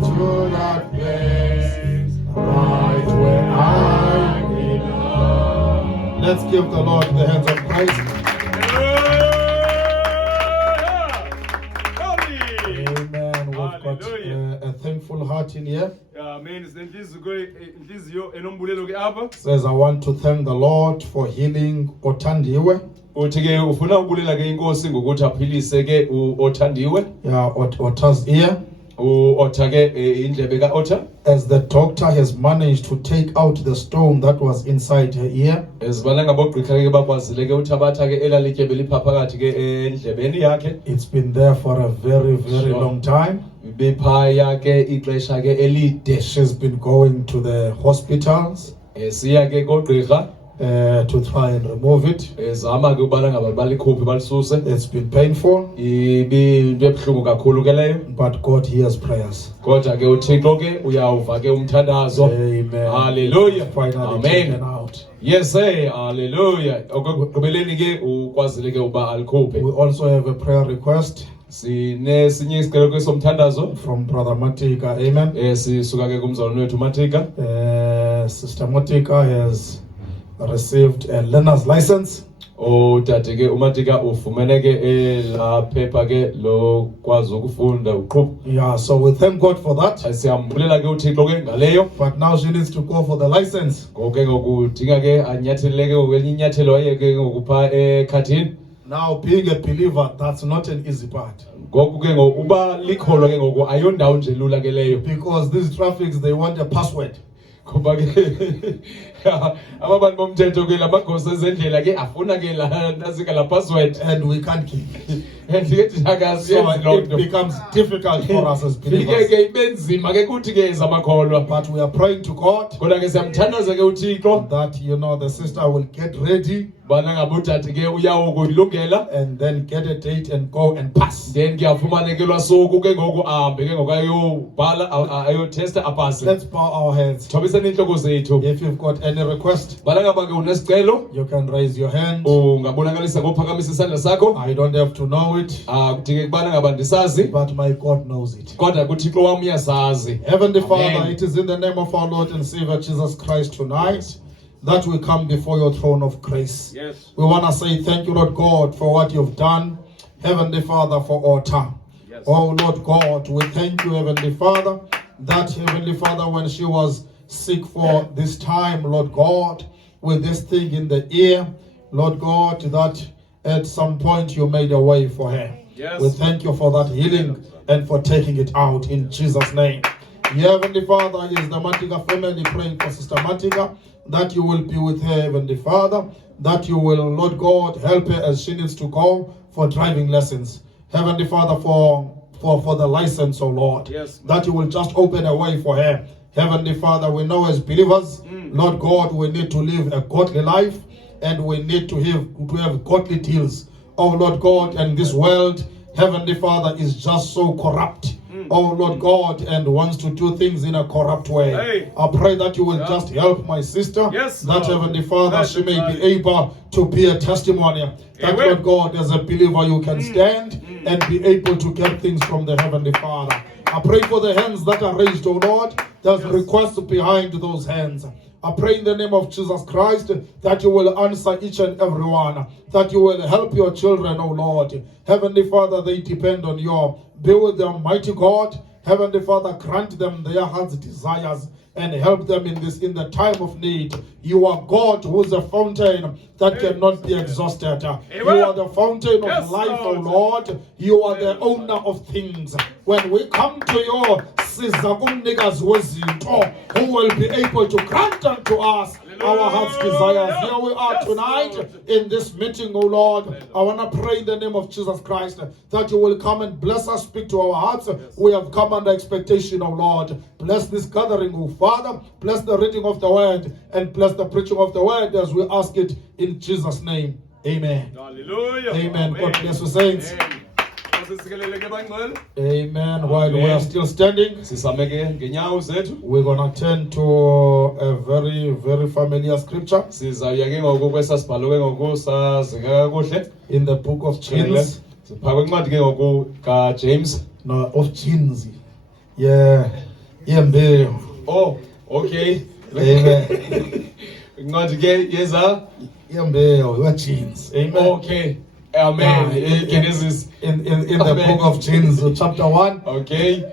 to that place, right where I belong. Let's give the Lord the hands of praise. Amen. We've got a thankful heart in here. Says, I want to thank the Lord for healing Othandiwe. Yeah, Otha's ear. As the doctor has managed to take out the stone that was inside her ear. It's been there for a very, very long time. She's been going to the hospitals to try and remove it. It's been painful, but God hears prayers. Amen. Hallelujah. Finally taken out. Yes, hallelujah. We also have a prayer request from Brother Matika. Amen. Sister Matika has received a learner's license. Yeah, so we thank God for that. But now she needs to go for the license. Now, being a believer, that's not an easy part. Because these traffics, they want a password. And we can't keep it. So it becomes difficult for us as believers. But we are praying to God that, the sister will get ready and then get a date and go and pass. Let's bow our heads. If you've got any request, you can raise your hand. I don't have to know it, but my God knows it. Heavenly Father, it is in the name of our Lord and Savior Jesus Christ tonight that we come before your throne of grace. Yes. We want to say thank you, Lord God, for what you've done, Heavenly Father, for Ota. Yes. Oh, Lord God, we thank you, Heavenly Father, that, Heavenly Father, when she was sick for this time, Lord God, with this thing in the ear, Lord God, that at some point you made a way for her. Yes. We thank you for that healing and for taking it out in Jesus' name. Heavenly Father, is the Matika family praying for Sister Matika, that you will be with her, Heavenly Father, that you will, Lord God, help her as she needs to go for driving lessons. Heavenly Father, for the license, oh Lord, yes, that you will just open a way for her. Heavenly Father, we know as believers, Lord God, we need to live a godly life and we need to have godly deals. Oh Lord God, and this world, Heavenly Father, is just so corrupt. Oh Lord God, and wants to do things in a corrupt way. Hey. I pray that you will just help my sister, yes, that Lord. Heavenly Father, That's she may right. be able to be a testimony. That Amen. Lord God, as a believer, you can stand and be able to get things from the Heavenly Father. I pray for the hands that are raised, oh Lord. There's requests behind those hands. I pray in the name of Jesus Christ that you will answer each and every one, that you will help your children, oh Lord. Heavenly Father, they depend on you. Be with them, mighty God. Heavenly Father, grant them their heart's desires and help them in the time of need. You are God who is a fountain that cannot be exhausted. You are the fountain of life, O Lord. You are the owner of things. When we come to you, who will be able to grant unto us our heart's desires. Here we are tonight in this meeting, oh Lord. I want to pray in the name of Jesus Christ that you will come and bless us, speak to our hearts. We have come under expectation, oh Lord. Bless this gathering, oh Father. Bless the reading of the word and bless the preaching of the word as we ask it in Jesus' name. Amen. Hallelujah. Amen. God bless you, saints. Amen. While we are still standing, we're going to turn to a very, very familiar scripture in the book of James. No, of James. Yeah. Yembewu. Oh, okay. Amen. Not again, yes, sir. Yembewu, your genes. Amen. Okay. Amen. Genesis. In the Amen. book of Genesis, chapter 1, Okay.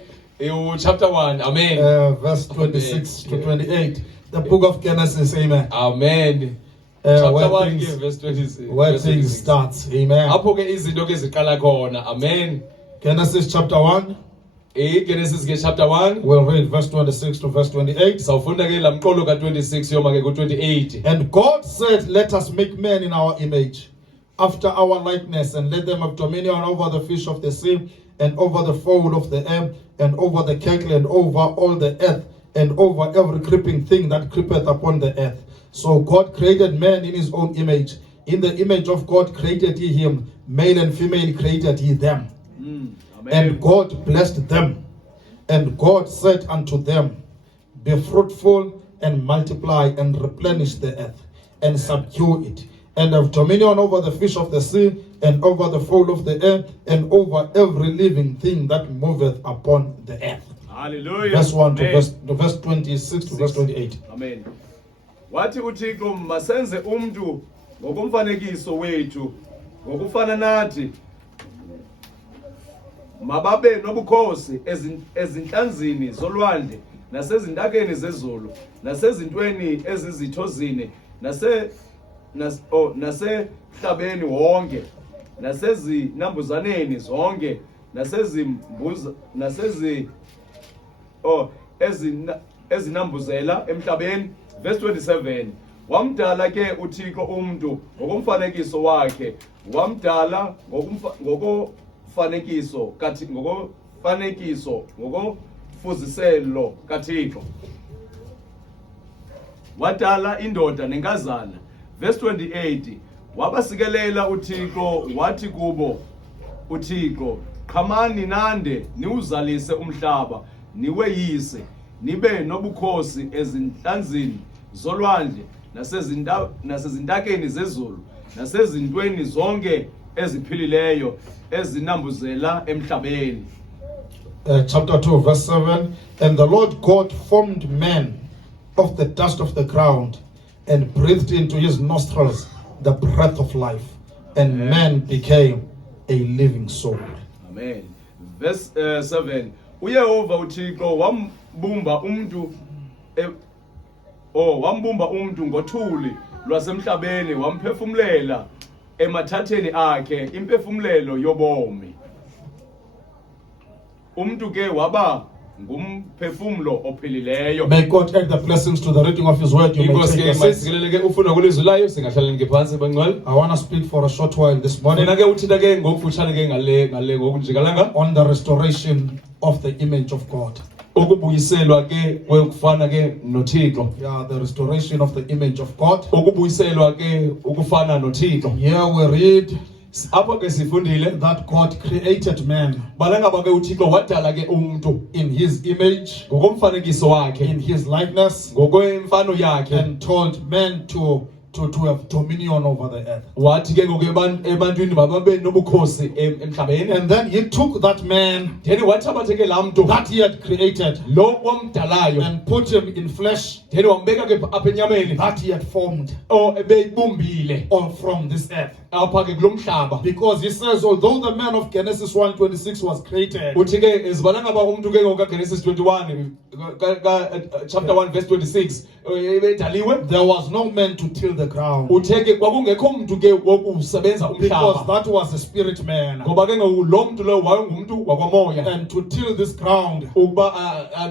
Chapter 1. Amen. verse 26 to 28. The book of Genesis, amen. Amen. Where Chapter 1 things- again, verse 20. Where verse things 26. starts, amen. Apho ke izinto ke ziqala khona. Amen. Genesis chapter 1, Genesis ke chapter 1. we'll read verse 26 to verse 28. Sawufunda ke lamqolo ka 26 yoma ke ku 28. And God said, let us make man in our image, after our likeness, and let them have dominion over the fish of the sea, and over the fowl of the air, and over the cattle, and over all the earth, and over every creeping thing that creepeth upon the earth. So God created man in his own image. In the image of God created he him, male and female created he them. Amen. And God blessed them. And God said unto them, be fruitful and multiply and replenish the earth and subdue it, and have dominion over the fish of the sea, and over the fowl of the air, and over every living thing that moveth upon the earth. Hallelujah. Verse 1 to Amen. verse 26 to verse 28. Amen. Wathi uThixo masenze umuntu ngokomfanekiso wethu ngokufana nathi, mababe nobukhosi ezinhlanzini zolwandle nasezintakeni zezulu nasezintweni ezizithozini nasehlabeni wonke nasezinambuzaneni zonke ezinambuzela emhlabeni. Verse 27. Wamdala ke uThixo umuntu ngokomfanekiso wakhe, wamdala ngokomfanekiso ngokofuziselo kaThixo. Wadala indoda nenkazana. Verse 28. Wabasikelela uThixo wathi kubo uThixo, qhamani nande niwuzalise umhlaba niweyise, nibe nobukhosi ezinhlanzini zolwandle nasezintakeni zezulu nasezintweni zonke eziphilileyo ezinambuzela emhlabeni. Chapter 2 verse 7. And the Lord God formed man of the dust of the ground, and breathed into his nostrils the breath of life, and man became a living soul. Amen. Verse 7. UYehova uThixo wambumba umuntu ngothuli lwasemhlabeni, wamphefumlela emathatheni akhe imphefumlelo yobomi. Umuntu ke waba ngumphefumlo ophilileyo. May God add the blessings to the reading of his word. You may Inkosi take ke your seats. masikelele ke ufuna kulizwi layo singahlaleni ke phansi bangcwele. I want to speak for a short while this morning Mina ke uthina ke ngokufutshane ke ngale ngokunjikalanga on the restoration of the image of God. ukubuyiselwa ke kwekufana ke noThixo. Yeah, the restoration of the image of God. Ukubuyiselwa ke ukufana noThixo. Here we read Apho ke sifundile that God created man balangaba ke uThixo wadala ke umuntu in his image, ngokomfanekiso wakhe, in his likeness, ngokwemfano yakhe, and told men to have dominion over the earth. wathi ke ebantwini bababe nobukhosi emhlabeni. And then he took that man Then wathi abathe ke laa mntu that he had created lo wamdalayo, and put him in flesh then wambeka ke apha enyameni that he had formed ebeyibumbile all from this earth. apha ke kulo mhlaba. Because he says, although the man of Genesis 1:26 was created, Uthi ke zibalangaba umuntu ke ngokaGenesis 21 chapter 1 verse 26 ebedaliwe, there was no man to till the ground, uthe ke kwakungekho mntu ke wokusebenza because umhlaba, that was a spirit man. ngoba ke lo mntu lo wayengumntu wakwamoya. And to till this ground, Ukuba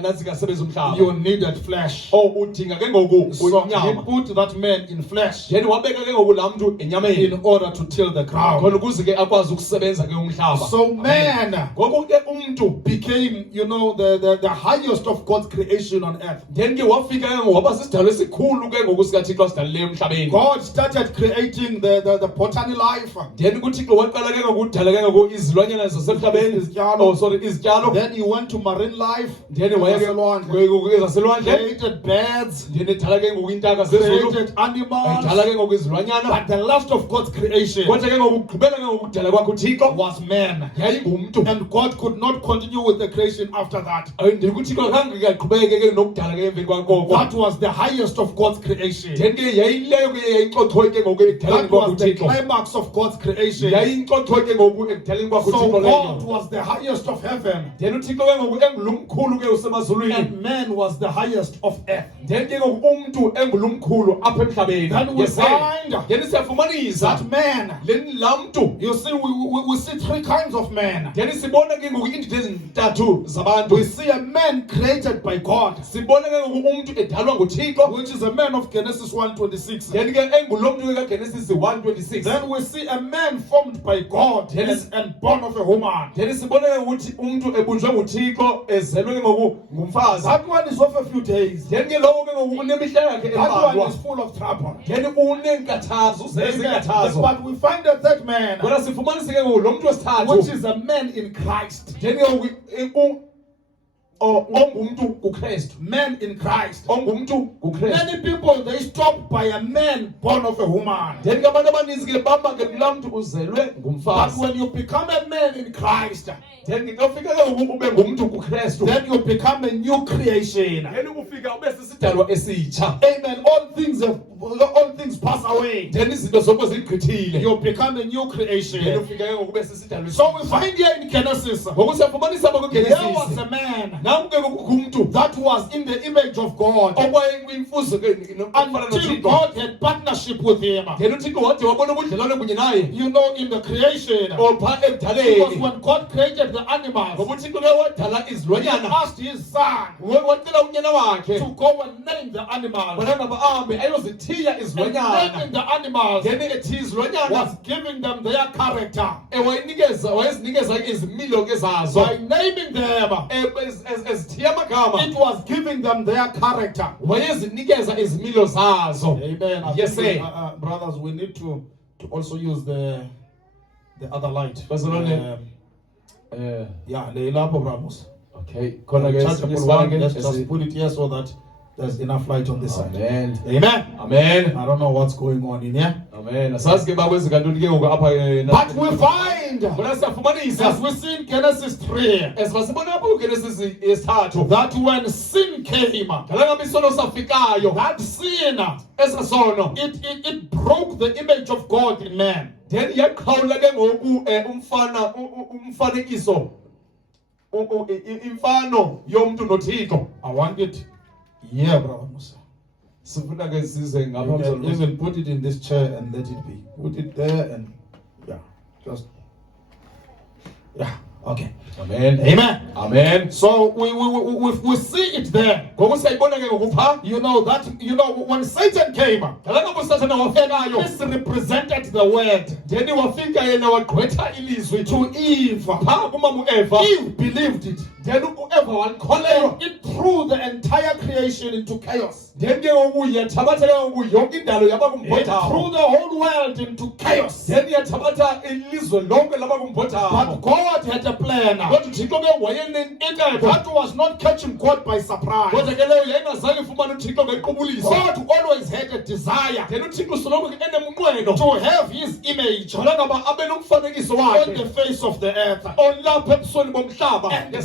nansi kasebenza umhlaba you needed flesh. udinga ke ngoku So he inyama. put that man in flesh Then wabeka ke ngoku laa mntu enyameni in order to till the ground. khona ukuze ke akwazi ukusebenza ke umhlaba. So man Ngoku ke umntu became, the highest of God's creation on earth. then ke wafika ke ngoku waba sisidalo esikhulu ke ngoku sikaThixo asidalileyo emhlabeni. God started creating the botany life. Then kuThixo waqala ke ngoku udala ke ngoku izilwanyana zasemhlabeni, izityalo. Then he went to marine life. Then waya ke ngoku ezaselwandle. Created birds, Then edala ke ngoku iintaka zezulu, created animals. edala ke ngoku izilwanyana. But the last of God's creation creation kodwa ke ngokugqibela ke ngokudala kwakhe uThixo was man. yayingumntu. And God could not continue with the creation after that. UThixo akhange aqhubeke ke nokudala ke emveni kwakoko. That was the highest of God's creation. Then ke yayileyo ke yayincocho ke ngokudaleni That was the kwakuThixo. climax of God's creation. Yayincocho ke ngokudaleni So kwakuThixo God leyo. was the highest of heaven, Then uThixo ke ngoku engulumkhulu ke usemazulwini. and man was the highest of earth. Then ke ngoku umuntu engulumkhulu apha emhlabeni. Then we Yes, find then siyafumanisa that man, lamntu. you see, we see three kinds of men. Then sibona ke ngoku indidi ezintathu zabantu. We see a man created by God, Sibona ke ngoku umuntu edalwa nguThixo. which is a man of Genesis 1:26. Then ke engulomntu ke kaGenesis 1:26. Then we see a man formed by God and born of a woman. Then sibona ke ukuthi umuntu ebunjwe nguThixo ezelwe ke ngoku ngumfazi. That one is of a few days. Then ke lowo ke ngoku unemihla yakhe That one embalwa. is full of trouble. Then unenkathazo, zezinkathazo. But we find that that man, Kodwa sifumanise ke ngoku lo muntu wesithathu. which is a man in Christ, Then ke ngoku ongumntu kuKristu. man in Christ. Ongumntu kuKristu. Many people, they stop by a man born of a woman. Then ke abantu abaninzi ke bamba ke kulaa mntu uzelwe But ngumfazi. when you become a man in Christ, Then ke ufika ke ngoku ube ngumntu kuKristu. then you become a new creation. Then ufika ube sisidalwa esitsha. Amen. All things pass away. Then izinto zonke zigqithile. You become a new Then creation. ufika ke ngoku ube sisidalwa So esitsha. we find here in Genesis, Ngoku siyafumanisa apha there kuGenesis. was a man Nanku ke ngoku ngumntu that was in the image of God okwayekuyimfuzo ke nofana until noThixo. God had partnership with him. Then uThixo wade wabona ubudlelwane kunye naye. You know, in the creation, Opha because ekudaleni. when God created the animals, Ngoba uThixo ke wadala he izilwanyana. asked his son Wacela unyana wakhe. to go and name the animals. Bona ngaba ahambe ayozithiya And izilwanyana. naming the animals Then ethiya izilwanyana. was giving them their character. Wayezinikeza izimilo ke zazo. By naming them, Ezithiya amagama. it was giving them their character. Wayezinikeza izimilo zazo. Amen. I Yes, think, sir. brothers, we need to also use the other light. Bazalwane. Yeah, Leilapo Ramos. Okay. Khona ke Churchable one, let's just put it here so that there's enough light on this side. Amen. Amen. Amen. I don't know what's going on in here. Amen. Asazi ke bakwenza ntoni ke ngoku apha But we find, Bona siyafumanisa. as we see in Genesis 3, Esibasibona apha kuGenesis yesithathu. that when sin came, Ngala ngabe isono safikayo. that sin, Esasono. it broke the image of God in man. Then yaqhawula ke ngoku umfanekiso. Imfano yomuntu noThixo. I want it here, brother Musa. Sifuna ke size ngapha You can mzalwane. even put it in this chair and let it be. Put it there and yeah, just yeah. Okay. Amen. Amen. Amen. So we see it there. Ngoku siyayibona ke ngoku pha. You know when Satan came, Ngala ngabe uSathane wafikayo. this represented the word Then wafika yena wagqwetha ilizwi to Eve. pha kumama uEva. Eve believed it. Then uEva walikholelwa. And it threw the entire creation into chaos. Then ke ngoku yathabatha ke ngoku yonke indalo yaba It kumbhothamo. threw the whole world into chaos. Then yathabatha ilizwe lonke laba kumbhothamo. But God had a plan. Kodwa uThixo ke wayenenketho. That was not catching God by surprise. Kodwa ke leyo yayingazange ifumane uThixo ngequbulisa. God always had a desire Then uThixo soloko ke enemnqweno. to have his image Ngoba ngaba abe nomfanekiso on the wakhe. face of the earth. Olapha ebusweni bomhlaba. And Yes,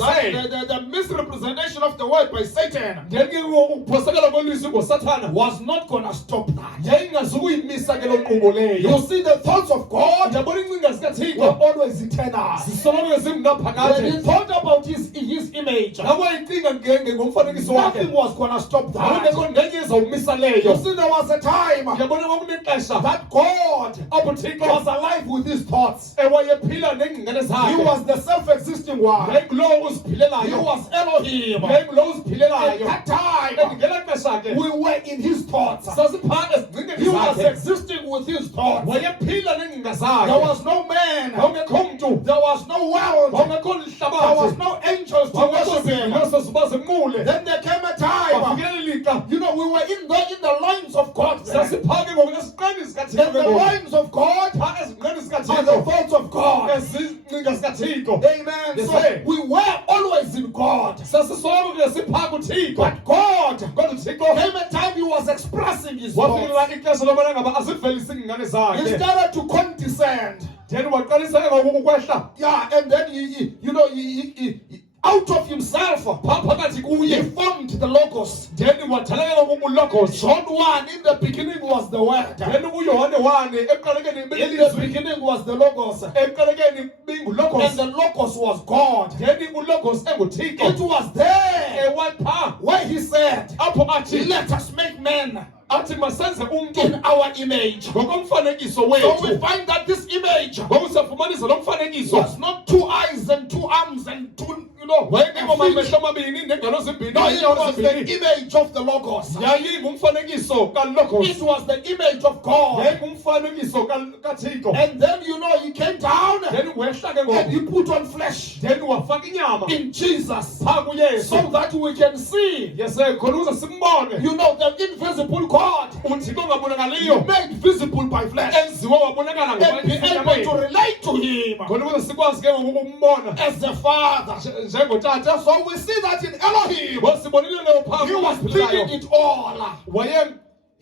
the misrepresentation of the word by Satan Then ke ngoku ukuphosakala kwelizwi ngoSathana. was not going to stop that. Yayingazukuyimisa ke lo nkqubo leyo. You see, the thoughts of God Yabona iincinga were zikaThixo always eternal. zisoloko When he zingaphakade. thought about his image, Nawayicinga ngomfanekiso nothing wakhe. was going to stop that. Awungekho ngenye izawumisa You leyo. see, there was a time Yabona kwakunexesha that God apho uThixo was alive with his thoughts. ewayephila neengingane He zakhe. was the self-existing one. Yayingulowo He uziphilelayo. was Elohim. Yayingulowo At uziphilelayo. that time, Ngela xesha ke we were in his thoughts. sasiphaa ezingcingweni He was zakhe. existing with his thoughts. Wayephila neengcinga There zakhe. was no man. Wawungekho mntu. There was no world. Wawungekho There was lihlabathi. no angels to Wawungekho worship him. ziinyosi ziba zimule. Then there came a time, Kwafikela ilixa. you know, we were in the loins of God. then. Sasiphaa ke ngoku esiqeni And zikaThixo the ke ngoku. loins of God Phaa ezinqeni are the zikaThixo. thoughts of God. Ezingcinga zikaThixo. Amen. Yes, So sir. we were always in God. Sasisoloko ke siphaa kuThixo. But God, Kodwa uThixo came a time he was expressing his thoughts. wafikelela ixesha lobana ngaba asivelise iingcinga ingane He zakhe. started to condescend. Then waqalisa ke ngoku ukwehla. Yeah, and then he out of himself, Phakathi he kuye. formed the logos. Then wathala ke ngoku ulogos. John 1, in the beginning was the word. Then uYohane 1 eqalekeni In the belizwi. beginning was the logos. Eqalekeni bingulogos. And the logos was God. Then ulogos enguThixo. It was there Ewapha. where he said, Apho athi let us make men athi masenze umntu in our image. ngokomfanekiso So we wethu. find that this image Ngokusafumanisa lo mfanekiso. was not 2 eyes and 2 arms and 2, Wayengekho feet. amehlo amabini neengalo zimbini No, it neenyawo was the zimbini. image of the logos. Yayingumfanekiso kalogos. It was the image of God. Yayingumfanekiso kaThixo. And then he came down Then wehla ke and ngoku. he put on flesh Then wafaka inyama in Jesus phaa kuYesu. so that we can see, Yese khona ukuze simbone. the invisible God uThixo ongabonakaliyo. made visible by flesh Enziwe wabonakala and be able to relate to him khona ukuze sikwazi ke ngoku ukumbona as the Father. njengotata. So we see that in Elohim, Wasibonile leyo phaa he was kuMasilayo. thinking it all.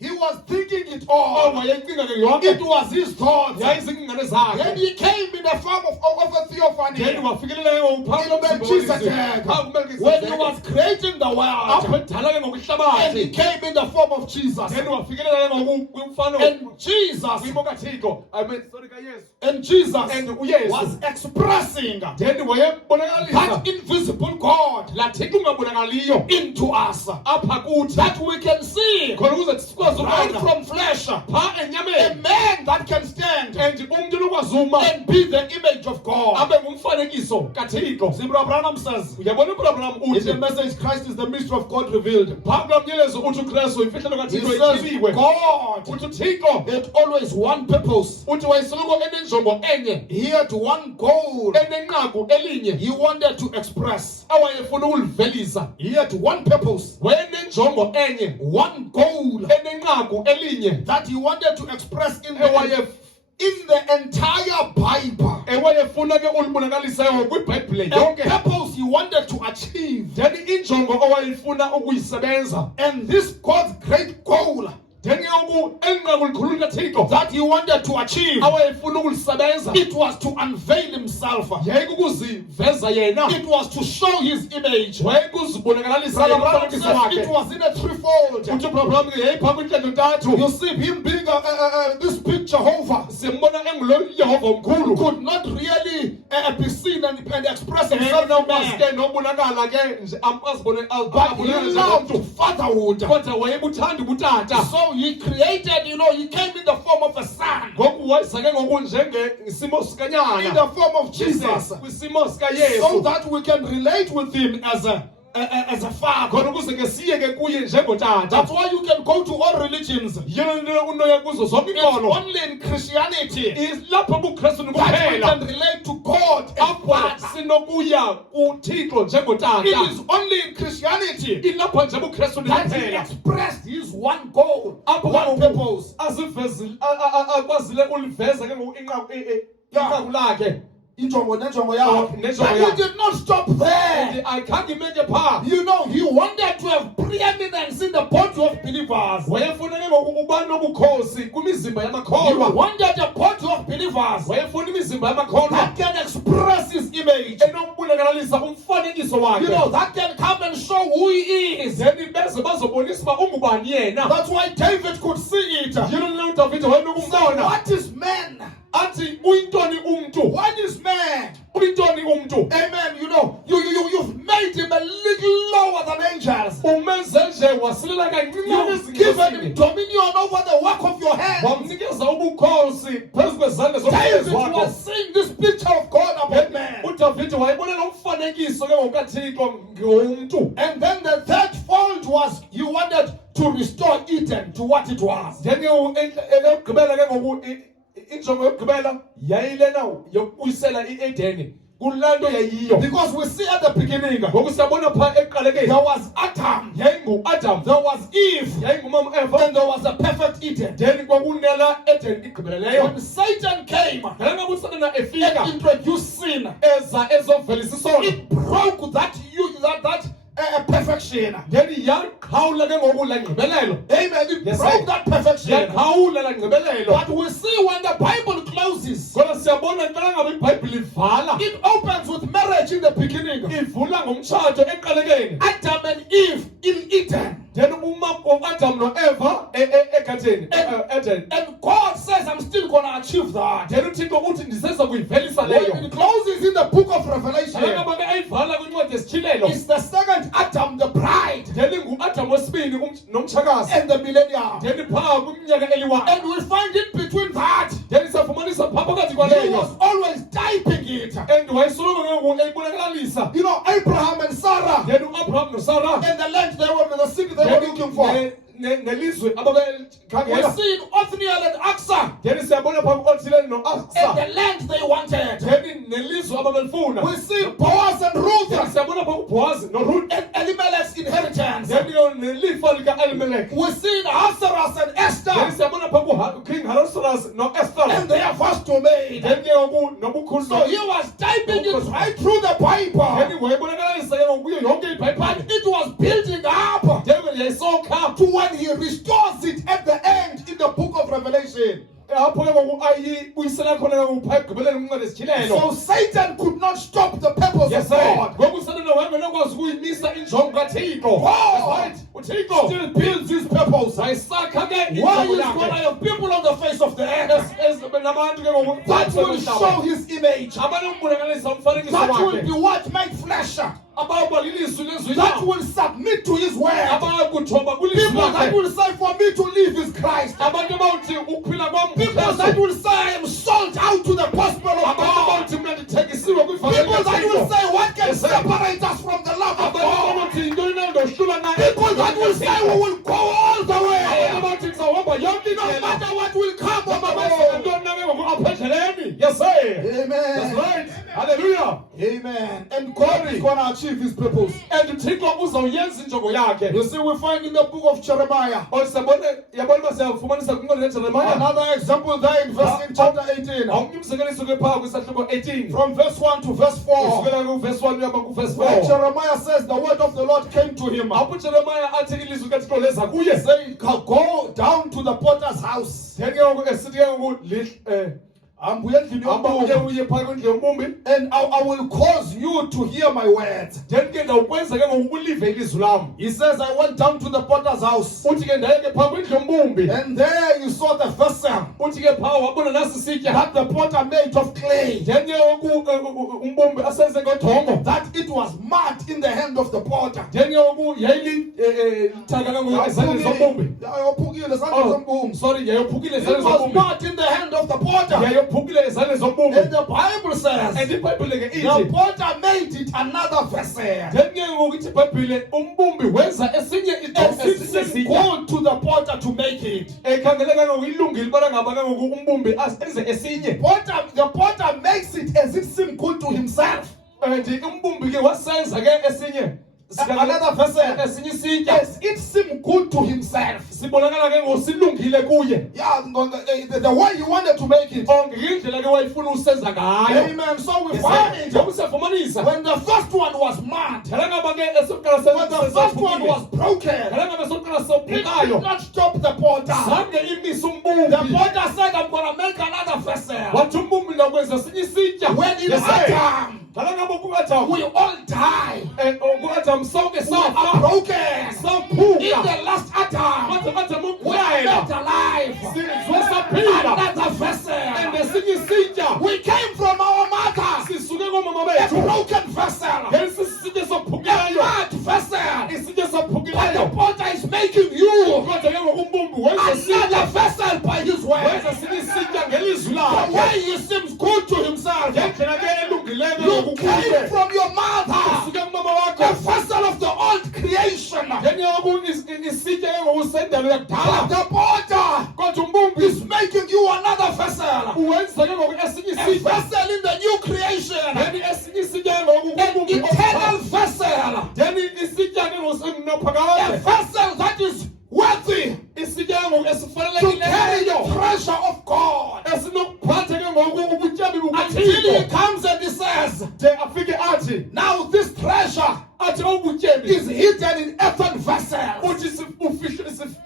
He was thinking it all. wayecinga ke yonke. It was his thoughts. Yayizingane Then zakhe. he came in the form of a theophany. Then wafikelela ke ngoku phaa In Melchizedek, when he was creating the apho world, edala ke ngoku and he ihlabathi. came in the form of Jesus. Then wafikelela ke ngoku kwimfano And Jesus, kwimo kaThixo. Sorry kaYesu. and Jesus And uYesu. was expressing Then wayebonakalisa that invisible God laa Thixo ungabonakaliyo into us, apha kuthi. that we can see Khona ukuze sikwazi right ukubona from flesh, phaa a enyameni. man that can stand And umntu lokwazuma and be the image of God. abe ngumfanekiso kaThixo. Zimbra Branham says, Uyabona uBrabraham in the uthi message, Christ is the mystery of God revealed. phaa kulaa myalezo uthi uKristu imfihlelo He kaThixo says, ityhiliwe. God Uthi uThixo had always one purpose. uthi wayesoloko enenjongo enye, He had one goal enenqaku elinye he wanted to express. awayefuna ukulivelisa. He had one purpose, Wayenenjongo enye, one goal enenqaku elinye that he wanted to express in the entire Bible. ewayefuna ke ulibonakalisayo kwibhayibhile A yonke. purpose he wanted to achieve. Then injongo owayefuna ukuyisebenza. And this God's great goal Then ke ngoku elinqaku likhulu likaThixo that he wanted to achieve, awayefuna ukulisebenza it was to unveil himself. yayikukuziveza yena. It was to show his image. Wayekuzibonakalisa Brother Branham umfanekiso says wakhe. it was in a threefold. Uthi uBrabraham ke yayiphaa kwintlelo ntathu. You see him being this big Jehovah Simbona engulo Yehova mkhulu. could not really be seen and express himself Yena in man. ukwazi nobonakala ke nje azibone But he loved fatherhood. kodwa wayebuthanda ubutata. So he created, he came in the form of a son, Ngoku wayeza ke ngoku njengesimo in sikanyana. the form of Jesus, Kwisimo so sikaYesu. that we can relate with him as a father. Khona ukuze ke siye ke kuye njengotata. That's why you can go to all religions. Yena unoya kuzo zonke It's inkolo. only in Christianity Lapho ubuKristu that we can kuphela relate to God as apho Father. sinokuya kuThixo njengotata. It is only in Christianity Ilapho nje ubuKristu that he kuphela expressed his one goal, apho one purpose. akwazile uliveza ke ngoku inqaku lakhe. Injongo nenjongo Oh, yakhe. nenjongo But he yakhe. did not stop there. Ayikhange imeke phaa. He wanted to have preeminence in the body of believers. Wayefuna ke ngoku uba nobukhosi kwimizimba He yamakholwa. wanted a body of believers Wayefuna imizimba yamakholwa that can express his image. enokubonakalisa umfanekiso wakhe. That can come and show who he is. Then beze bazobonisa uba ungubani yena. That's why David could see it. Yena lo Davide wayenokumbona. What is man? Athi uyintoni umntu? What is man? Uyintoni umntu? Amen. You've made him a little lower than angels. Umenze nje wasilela kancinane You've given him ezinqosini. dominion over the work of your hands. Wamnikeza ubukhosi phezu kwezandla David zomsebenzi wakho. was seeing this picture of God about man. uDavide wayebona lo mfanekiso ke ngokaThixo ngomntu. And then the third fault was he wanted to restore Eden to what it was. Then eyokugqibela ke ngoku injongo yokugqibela yayilena yokubuyisela iEdeni kulaa nto yayiyo. Because we see at the beginning, Ngoku siyabona phaa ekuqalekeni there was Adam, yayinguAdam, there was Eve, yayingumama Eva, and there was a perfect Eden. then kwakunela Edeni igqibeleleyo. When Satan came Njengoba uSathane and efika introduced sin, ezovelisa isono, it broke that perfection. then hawula ke ngoku la ngqibelelo. Amen. It Yes, broke sir. that perfection. Hawula la ngqibelelo. But we see when the Bible closes, Kodwa siyabona xa ngabe iBhayibhile ivala. it opens with marriage in the beginning. Ivula ngomtshato eqalekeni. Adam and Eve in Eden. Then uma Adam no Eva egadeni. Eden. And God says, I'm still going to achieve that. Then uThixo uthi ndiseza kuyivelisa When leyo. it closes in the book of Revelation, Ngabe ayivala kwincwadi yesitshilelo. it's the second Adam, the bride, Then ngu-Adam wesibini nomtshakazi. and the millennium. Then phaa kwiminyaka eliwa. And we find in between that, Then siyafumanisa phaa phakathi he kwaleyo. was always typing it. And wayesoloko ke ngoku eyibonakalisa. You know, Abraham and Sarah, Then uAbraham noSarah. and the land they were, the city they were looking for. Nelizwe We ababekhangela. see in Othniel and Aksa, Then siyabona phaa ku-Othniel and no-Asa. the land they wanted. Then nelizwe ababelifuna. We see Boaz and Ruth, Then siyabona phaa kuBoaz noRuth. and Elimelech's inheritance. Then nelifa lika-Elimelech. We see in Ahasuerus and Then Esther, siyabona phaa kuKing Ahasuerus no-Esther. and their first domain. Then ke ngoku nobukhulu. So he was typing it right through the Bible. Then wayibonakalisa ke ngoku kuyo yonke But iBhayibhile. it was building up Then yayisokha. to when he restores it at the end in the book of Revelation. Apho ke ngoku ayibuyisela khona ke ngoku phaa ekugqibeleni kwincwadi yesitshilelo. So Satan could not stop the purpose Yes, of sir. God. Ngoku uSathane wayengenokwazi ukuyimisa injongo kaThixo. God Right. uThixo still builds his purpose. wayisakha ke Why injongo is God yakhe. have people on the face of the earth Nabantu ke ngoku that will show his image? abanokubonakalisa umfanekiso That will wakhe. be what made flesh. Abawuba lilizwi lezwi That lakhe. will submit to his word. Abakuthoba kulizwi People that lakhe. will say, for me to live is Christ. Abantu abawuthi ukuphila kwam People that will say, I am sold out to the gospel of Abantu God. abawuthi mna ndithengisiwe kwivangeli People that will kaThixo. say, what can Yes, sir. separate us from the love of Abantu God? abawuthi yintoni na ndohlula naye. People that will say, we will go all the Abantu way. abawuthi ndizawuhamba yonke No indlela. matter what will come on the Noma way. kwenzeka ntoni na ke ngoku apha endleleni. Yes, sir. That's Amen. right. Hallelujah. Amen. And God is going to achieve his purpose. And uThixo uzawuyenza injongo yakhe. You see, we find in the book of Jeremiah Yabona uba siyafumanisa kwincwadi kaJeremiya. another example there in chapter 18. Awunye umzekeliso ke phaa kwisahluko 18. From verse 1 to verse 4. Kusukela kuvesi 1 uyaba kuvesi Where 4. Jeremiah says the word of the Lord came to him. Apho uJeremiya athi ilizwi kaThixo leza kuye. Say, go down to the potter's house. Then ke ngoku esithi ke ngoku I'm endlini hamba yombumbi, uye phaa kwendlu yombumbi. and I will cause you to hear my words. Then ke ndawukwenza ke ngoku ulive ilizwi lam. He says, I went down to the potter's house, Uthi ke ndaye ke phaa kwendlu yombumbi. and there you saw the vessel Uthi ke phaa wabona nasi sitya. that the potter made of clay, Then ke ngoku umbumbi asenze ngothongo. that it was mud in the hand of the potter. Then ke ngoku yayilithaka ke ngoku ezandleni zombumbi. Yayophukile isandla Oh, sombumbi. sorry, yayophukile It ezandleni was zombumbi. mud in the hand of the potter. Yayophukile ezandleni zombumbi. And the Bible says, And iBhayibhile ke the ithi potter made it another vessel. then ke ngoku ithi iBhayibhile umbumbi wenza esinye And idongo it esinye seemed sitya. good to the potter to make it. Ekhangele ke ngoku ilungile ubana ngaba ke ngoku umbumbi asenze esinye. The potter makes it as it seemed good to himself. And umbumbi ke wasenza ke esinye. Another vessel. Esinye isitya. As it seemed good to himself. Sibonakala ke ngoku silungile kuye. Yeah, the way he wanted to make it. Onke indlela ke wayifuna usenza ngayo. Amen. So we Yes, find ngoku siyafumanisa. when the first one was mad, Ngala ngaba ke esokuqala when the first one was broken, ngala ngaba esokuqala it did sawuphukayo. not stop the potter. Zange imise The umbumbi. potter said, I'm going to make another vessel. Wathi umbumbi ndakwenza esinye isitya. When in Yes, sir. Adam, Ngala ngaba ku-Adam. we all die. Ku-Adam sonke We are safa. broken. In Saphuka. the last Adam, Wathi Adam we are not ukuphela. alive. Sizwe saphila. Another vessel. And esinye isitya. We came from our mother. Sisuke koomama A bethu. broken vessel. Lesi sitya A saphukileyo. mad vessel. Isitya But the saphukileyo. potter is making you Kodwa ke ngoku umbumbi wenza another isitya. vessel by his word. Wenza esinye isitya ngelizwi The lakhe. way he seems good to himself. Ngendlela ke elungileyo You came ngokukuye. from your mother. Usuke kumama A wakho. vessel of the old creation. Ngenye yoku isitya ke ngoku sendalo But yakudala. the potter Kodwa umbumbi is making you another vessel. uwenza ke ngoku esinye A isitya. vessel in the new creation. Then esinye isitya ke ngoku An kumbumbi eternal omkhulu. vessel. Then isitya ke ngoku A sinophakade. vessel that is worthy Isitya ke ngoku to carry the esifanelekileyo. treasure of God. Esinokuphatha ke ngoku ubutyebi Until he bukaThixo. comes and he says, De afike athi now this treasure athi obu ubutyebi is hidden in earthen vessels. uthi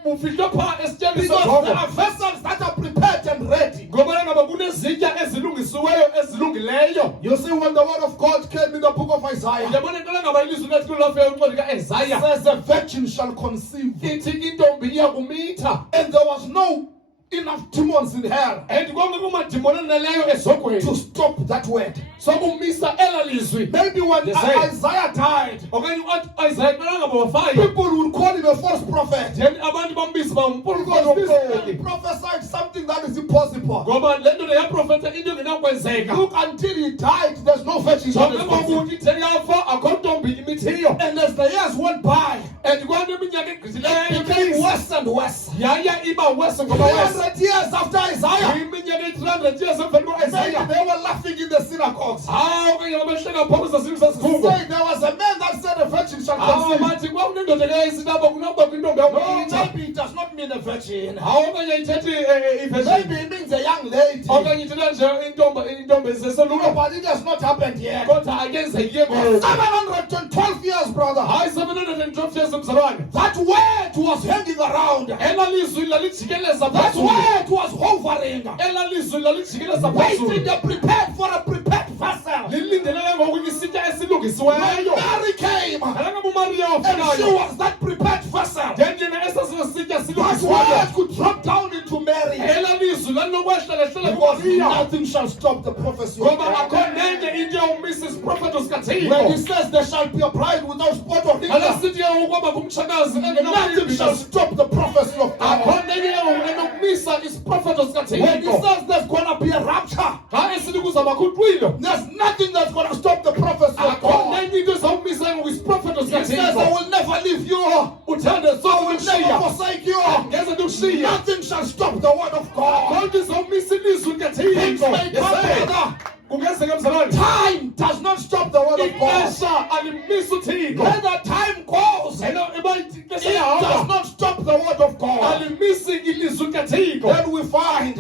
ufihlwe phaa esityeni Because sogogo there are vessels that are prepared and ready. ngoba ngaba kunezitya ezilungisiweyo ezilungileyo. You see, when the word of God came in the book of Isaiah, Uyabona into ngaba ilizwi lethulu lafika kwincwadi it kaEzaya says the virgin shall conceive. ithi intombi iya kumitha And there was no enough demons in her and kwangekho madimoni aneleyo ezogweni to stop that word. sokumisa ela lizwi. Maybe when Yes, sir. Isaiah died, okanye uIsaiah xa ngaba wafayo people would call him a false prophet. then abantu bambiza Because bamphulukozi this man womqoki prophesied something that is impossible. ngoba le nto leyaprofetha into engenakwenzeka. Look, until he died, there's no virgin. jonge ngokuthi itheni yafa akho ntombi imithiyo. And as the years went by, and kwanto iminyaka it egqithileyo became worse and worse. yaya iba wese ngoba wese 300 years after Isaiah, iminyaka i-300 years emveni maybe koIsaiah they were laughing in the synagogues. okanye babehleka phambi zasini sasikhungo Saying there was a man that said a virgin shall conceive. bathi kwakunendoda eyayisitapha kunakubakho intombi No, yakumitha. maybe it does not mean a virgin. okanye ithethi Maybe iveshini it means a young lady. okanye ithetha nje intombi No, eseselula but it has not happened yet. kodwa akenzekiye ngoku 712 years, brother. hayi 712 years mzalwane. That word was hanging around. ela lizwi lalijikeleza That phezulu. word was hovering, ela lizwi lalijikeleza waiting phezulu and prepared for a prepared vessel. lilindelele ngoku isitya When esilungisiweyo. Mary came, alanga uMaria and she wafikayo was that prepared vessel. ngendlela esasisitya That silungisiweyo. word could drop down into Mary. ela lizwi lalinokwehla lehlele Because kuMaria nothing shall stop the prophecy of ngoba akho God. nenye into yomrs prophetus When kathixo. he says there shall be a bride without spot or wrinkle, alesithi ukuba ngumtshakazi nothing shall stop the prophecy of akho God. nenye enokumisa isiprophetus When he kathixo. says there's going to be a rapture, xa esithi kuzabakho utwilo there's nothing that's going to stop the prophecy of akho God. nenye into ezawumisa ngokwisiprofetus He says, I kathixo. will never leave you. uthande I will sokukushiya never forsake you. ngeze ndikushiya. Nothing shall stop the word of God. konke izawumisa ilizwi Things kathixo. may come, brother. kungenzeka mzalwane. Time does not stop the word of God. ixesha alimisi uthixo. When the time goes, it ixesha does lihamba not stop the word of God. alimisi ilizwi kathixo. Then we find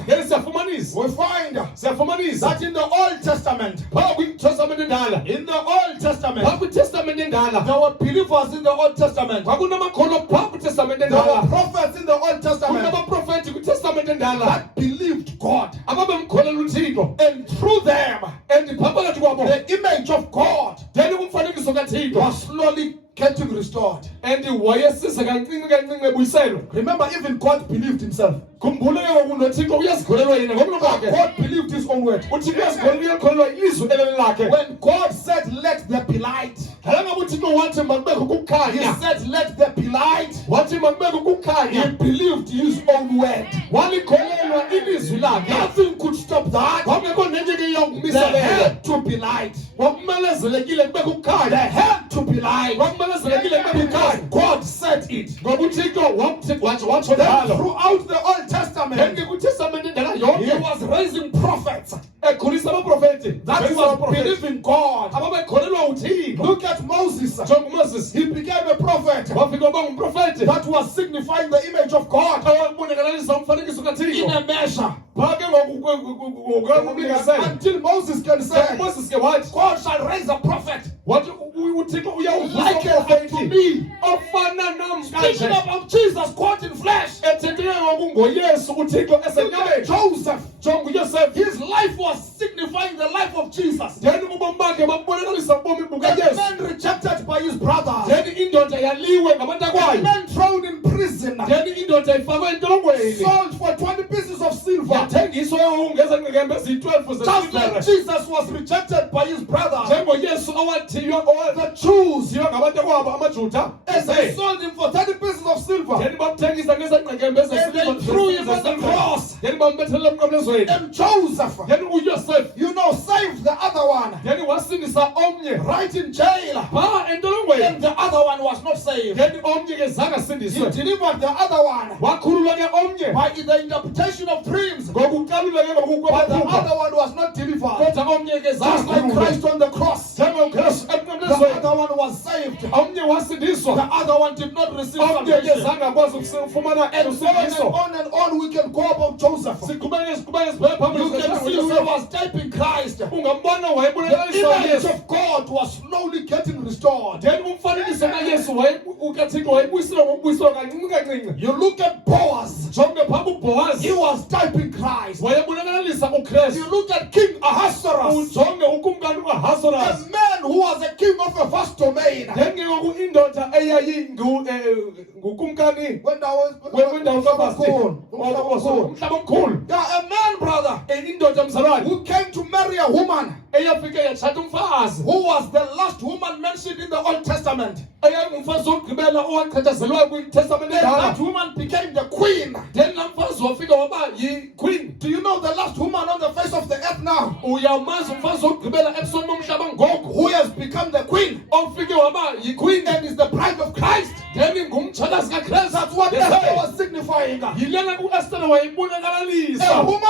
siyafumanisa that in the Old Testament, phaa kwitestament endala phaa kwitestament endala there were believers in the Old Testament. kwakunamakholwa phaa kwitestament There were endala prophets in the Old Testament kunabaprofethi kwitestament endala that believed God. ababemkholela uthixo And through them, and phaa phakathi kwabo the image of God then umfanekiso kathixo was slowly getting restored. and wayesiza kancinci kancinci ebuyiselwe. Remember, even God believed himself. khumbula ke ngoku nothixo uyazikholelwa yena ngomlo kwakhe. God believed his own word. uthixo uyazikholelwa ilizwi elele lakhe. When God said, let there be light, alanga uthixo wathi makubekho he ukukhanya. said, let there be light. wathi makubekho He ukukhanya. believed his own word. walikholelwa ilizwi lakhe. Nothing could stop that. kwakungekho nenye ke There iyakumisa leyo. had to be light. kwakumelezelekile kubekho There ukukhanya. had to be light. kwakumelezelekile kubekho Because ukukhanya. God said it. ngoba uthixo watsho Then njalo. throughout the Old Testament, Yonke kwitestament endala he yonke was raising prophets ekhulisa abaprofethi that was believing God. ababekholelwa uthixo. Look at Moses. jonga uMoses He became a prophet wafika waba ngumprofethi that was signifying the image of God awabonakalisa umfanekiso in kathixo. a measure. phaa ke ngokukakumlinganisela Until Moses can say, uMoses ke wathi God shall raise a prophet wathi uthixo like unto uyawuvusa me. ofana nam Speaking kanje. about Jesus, God in flesh. ethetheke ngoku ngoyesu uthixo esenyameni. Joseph, jonga uyosefu his life was signifying the life of Jesus. then ubomi bakhe babonakalisa ubomi A bukayesu. man rejected by his brothers. then indoda yaliwe A ngabantakwayo. man thrown in prison. then indoda ifakwe entolongweni. Sold for 20 pieces of silver. yathengiswa ngezanqekembe eziyi-12 Just like zesilver. Jesus was rejected by his brothers. njengoyesu owathiywa The Jews, owathiywa ngabantakwabo amajuda. as they sold him for 30 pieces of silver. then bamthengisa ngezanqekembe And they threw him on the cross. then bambethelela emnqamlezweni. And Joseph, then uyosefu you know, saved the other one. then wasindisa omnye Right in jail. phaa And entolongweni. the other one was not saved. then omnye ke zange He asindiswe. delivered the other one wakhululwa ke omnye by the interpretation of dreams. ngokucalula ke But the ngokukwamaphupha. other one was not delivered. kodwa omnye ke Just like zakhululwa. Christ on the cross. njengokristu The emnqamlezweni. other one was saved. omnye The wasindiswa. other one did not receive omnye ke redemption. zangakwazi ukufumana And so usifiso. and on we can go about Joseph. Siqhubeke sibheke phambili You can see he was typing Christ. The ungambona wayebulekalisa image Yesu. of God was slowly getting restored. Then umfanekiso kaYesu ukaThixo wayebuyisela ngokubuyiswa kancinci kancinci. You look at Boaz. Jonge phambi uBoaz He was typing Christ. wayebulekalisa uKristu. You look at King Ahasuerus, Ujonge ukumkani a uAhasuerus. man who was a king of a vast domain. Njengoku indoda ngukumkani When there was wendawo kabasi. Umhlaba omkhulu. yeah, a man, brother, Indoda mzalwane who came to marry a woman eyafike yatshata umfazi. who was the last woman mentioned in the Old Testament. Eyayingumfazi wokugqibela owaqhatshazelwa kwiTestament Then that endala. woman became the queen. Then laa mfazi wafika waba yi-queen. Do you know the last woman on the face of the earth now? Uyamazi umfazi wokugqibela ebusweni bomhlaba ngoku Who has become the queen ofike waba yi-queen and is the bride of Christ. then ngumtshakazi kaKristu. That's what Esther was signifying. yilena uEsther wayeyibonakalisa. A woman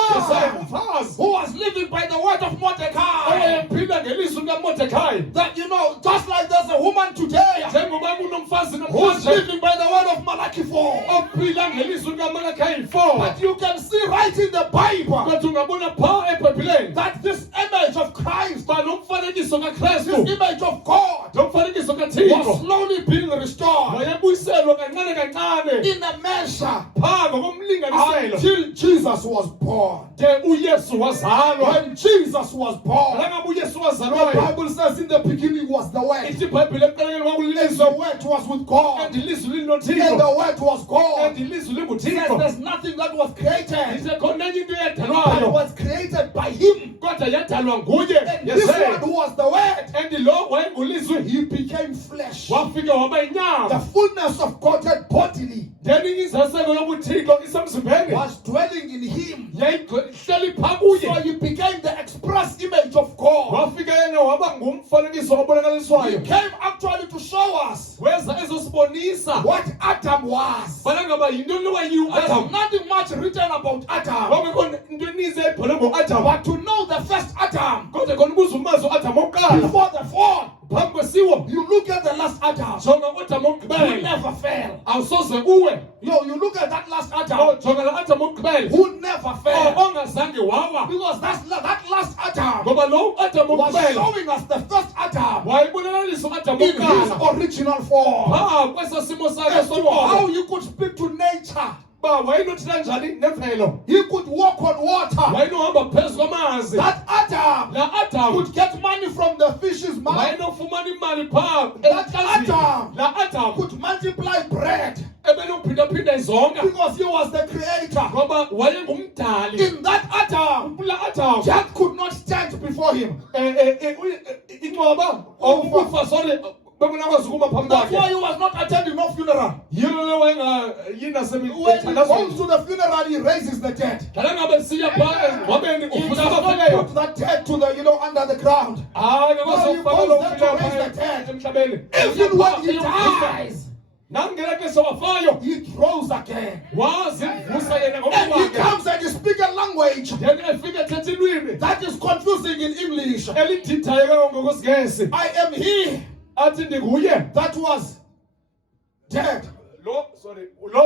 umfazi who was living by the word of Mordecai. owayephila ngelizwi likaMordekhai. That just like there's a woman today Njengoba kunomfazi who's namhlanje living by the word of Malachi 4. ophila ngelizwi likaMalakayi 4. But you can see right in the Bible Kodwa ungabona phaa eBhayibhileni that this image of Christ, ba nomfanekiso this kaKristu image of God, nomfanekiso was kaThixo slowly being restored wayebuyiselwa kancane kancane in a measure phaa ngokomlinganiselo until Jesus was born. de uYesu wazalwa. When Jesus was born, Langabe uYesu the wazalwayo Bible says in the beginning was the Word, ithi iBhayibhile ekuqaleni and kwakulilizwi the Word was with God, and ilizwi and linoThixo the Word was God. and ilizwi Yes, linguThixo. there's nothing that was created Ize khona enye into that eyadalwayo was created by Him. kodwa yadalwa nguye. And this Yes, one who was the Word, and lo wayengulizwi He became flesh. wafika waba The yinyama. fullness of Godhead bodily Then inzaseko yobuThixo isemzimbeni was dwelling in Him. yayihleli phaa So kuye. He became the express image of God. Wafika yena waba ngumfanekiso He obonakaliswayo. came actually to show us Weza ezosibonisa what Adam was. bana ngaba yintoni wayiyo There's Adam. nothing much written about Adam. Wabekho into eninzi ebhalwe ngo-Adam. But to know the first Adam Kodwa khona ukuze umazi u-Adam wokuqala before the fall, phambi kwesiwo. you look at the last Adam. Jonga u-Adam He wokugqibela never fell. awusoze uwe. You look at that last Adam Jonga la Adam wokugqibela who never fell. ongazange wawa. Because that last Adam Ngoba lo Adam was wokugqibela showing us the first Adam wayibonakalisa u-Adam in his wokuqala original form. phaa kwesaa simo sakhe As to how sobomo. you could speak to nature. Ba wayenothi kanjani nemvelo. He could walk on water. Wayenohamba phezu kwamanzi. That Adam La Adam could get money from the fish's mouth. wayenofumana imali phaa That emanzini. Adam La Adam could multiply bread ebenophinda-phinda izonga because he was the creator. ngoba wayengumdali. In that Adam, La Adam death could not stand before him. ingcwaba ukufa sorry bekunakwazi ukuma phambi That's why kwakhe. he was not attending no funeral. Yilo le When he goes wayengayinasemthandazweni. to the funeral, he raises the dead. Dala ngabe siya phaa engcwabeni He does ufuna not abafileyo. put that dead to the, under the ground. Hayi No, ngakwazi he ukufaka goes lo there to ufileyo raise phaa the dead. emhlabeni. Even when he dies, Nangena ke sewafayo he rose again. wazivusa yena And he ngokwakhe. comes and he speaks a language Then efika ethetha ilwimi that is confusing in English. elidithayo ke ngokwesiNgesi. I am he Athi ndinguye that was dead, lo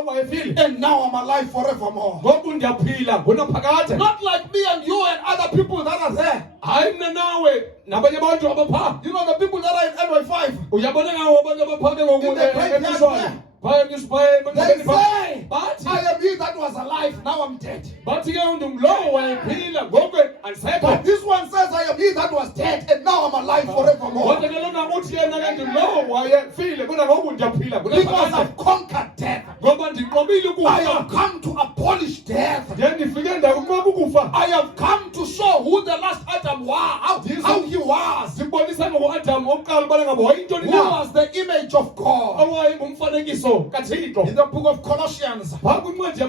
wayefile and now I'm alive forevermore. ngoku ndiyaphila ngunaphakade. Not like me and you and other people that are there. Hayi mna nawe nabanye abantu abaphaa. You know the people that are in NY5. Uyabona ngawo abantu abaphaa ke ngoku In the graveyard emishwayo. there. Phaya ngisiphaye They emhlabeni phaa. say, Bathi I am he that was alive, now I'm dead. bathi ke undimlowo wayephila ngoku andisekho. But this one says, I am he that was dead, and now I'm alive forevermore. Kodwa ke lona uthi yena ke ndimlowo wayefile kodwa ngoku ndiyaphila Because ngunaphakade. I've conquered death. Ngoba ndiqobile I ukufa. have come to abolish death. Ndiye ndifike ndakunqoba ukufa. I have come to show who the last Adam was, how he was, Sibonisa ngoku-Adam wokuqala ubana ngaba wayintoni who na was the image of God. owayengumfanekiso kaThixo. In the book of Colossians, Phaa kwincwadi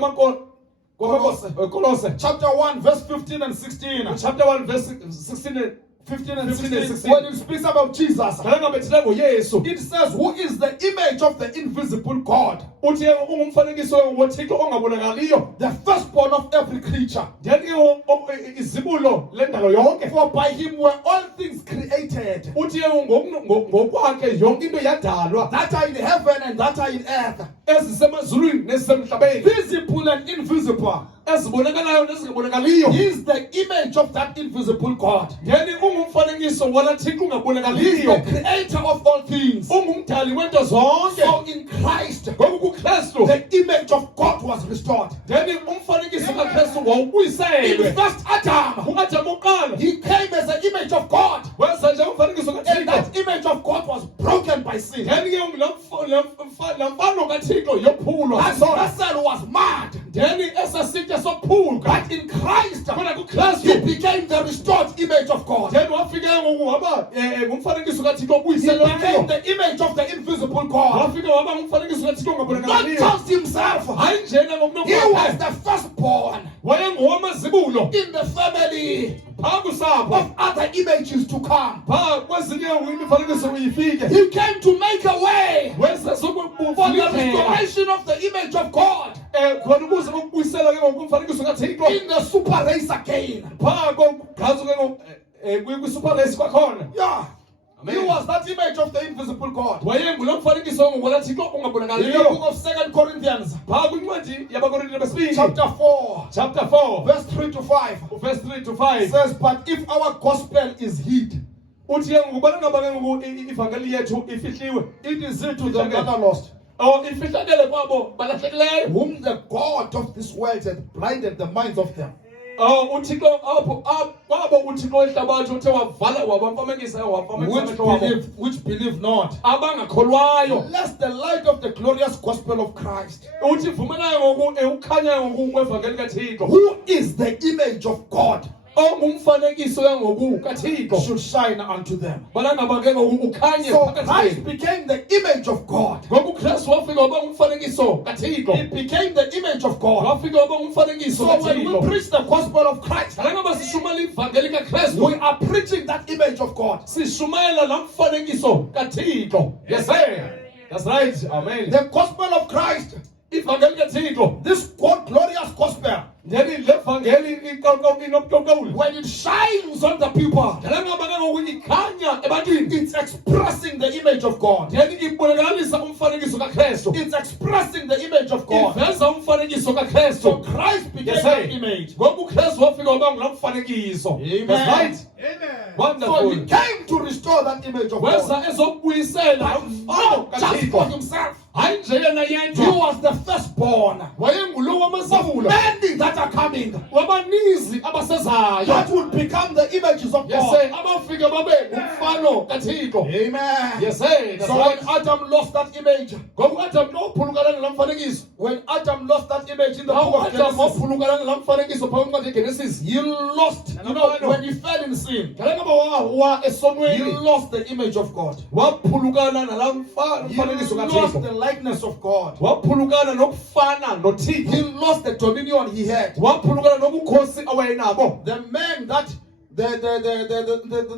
Kolose chapter 1, verse 15 and 16. chapter 1 verse 16 15 and 15 and 16. 16. When it speaks about Jesus, ngala ngabe thina ngoYesu. it says, who is the image of the invisible God. uthi ungumfanekiso woThixo ongabonakaliyo, the firstborn of every creature. then izibulo lendalo yonke. For by him were all things created, Uthi ngokwakhe yonke into yadalwa, that are in heaven and that are in earth, ezisemazulwini nezisemhlabeni, visible and invisible. ezibonakalayo nezingabonakaliyo. He is the image of that invisible God. Then ungumfanekiso walaThixo He is the ungabonakaliyo, creator of all things. ungumdali wento zonke. So in Christ, Ngoku kuKristu, the image of God was restored. then umfanekiso kaKristu In wawubuyiselwe. first Adam, U-Adam uqala he came as an image of God, wenza nje umfanekiso and kaThixo. that image of God was broken by sin. Then ke lamfano kaThixo yophulwa That sisono. vessel was mad. Then esasitya sophulwa. But in Christ, Kodwa he kuKristu, became the restored image of God. then wafika ngoku waba ngumfanekiso kaThixo He became obuyiselweyo. the image of the invisible God. Wafika waba ngumfanekiso kaThixo Not ongabonakaliyo. just himself. Hayi njena He was ngokunokwakhe. the firstborn Wayengowamazibulo in the family phaa kusapho. of other images to come. Phaa kwezinye imifanekiso uyifike. He came to make a way Wenza for the sokubufika restoration of the image of God khona ukuze ukubuyisela ke ngokumfanekiso kaThixo. in the super race again. Phaa kogazo ke kwi-super race kwakhona. Yeah. Amen. He was that image of the invisible God. Wayengulo mfanekiso ngokwalaThixo In the ongabonakaliyo. book of 2 Corinthians, Phaa kwincwadi yabakorinti besibini, chapter 4, chapter 4, verse 3 to 5, verse 3 to it 5. says, But if our gospel is hid, Uthi ke ngokubana ngaba ke ngoku ivangeli yethu ifihliwe. it is hid to them that are lost, Ifihlakele kwabo balahlekileyo. whom the God of this world has blinded the minds of them, uThixo kwabo uThixo ehlabathi uthe wavala wabamfamekisa wabamfamekisa which believe not, abangakholwayo. lest the light of the glorious gospel of Christ, Uthi vumelayo ngoku ukhanyayo ngoku kwevangeli kaThixo, who is the image of God, ongumfanekiso ke ngoku kaThixo, should shine unto them. balangaba ke ngoku ukhanye So phakathi Christ kwethu. became the image of God. Ngoku uKristu wafika waba ngumfanekiso kaThixo, He became the image of God. wafika waba ngumfanekiso So when we kaThixo. preach the gospel of Christ, Balangaba sishumayela ivangeli kaKristu, we are preaching that image of God. sishumayela la mfanekiso kaThixo. Yes sir, that's right. Amen. The gospel of Christ, Ivangeli kaThixo, this God glorious gospel, njeni levangeli inobuqoqoli. when it shines on the people, Balangaba ke ngoku ikhanya ebantwini, it's expressing the image of God. njeni ibonakalisa umfanekiso kaKristu, It's expressing the image of God. iveza umfanekiso So kaKristu. Christ became Yes, that sir. image. Ngoku uKristu wafika waba ngula mfanekiso. Amen. That's right. So Wonderful. he came to restore that image of Weza God. ezokubuyisela But umfano not just for kaThixo. himself. Hayi nje yena He yedwa. was the firstborn Wayengulo of wamazibulo. many that are coming, Wabanizi abasezayo. that will become the images of Yes God. sir, abafika babe umfano kaThixo. Amen. Yes sir, that's So right. when Adam lost that image, Ngoku Adam lophulukana ngala mfanekiso. when Adam lost that image in the book of Adam Genesis, waphulukana ngala mfanekiso phakathi kwencwadi yeGenesis. he lost, when he fell in sin, Kalangaba wa he esonweni. lost the image of God. Waphulukana nala He mfanekiso lost kaThixo. the likeness of God. Waphulukana nokufana He noThixo. lost the dominion he had. Waphulukana nobukhosi awayenabo. The man that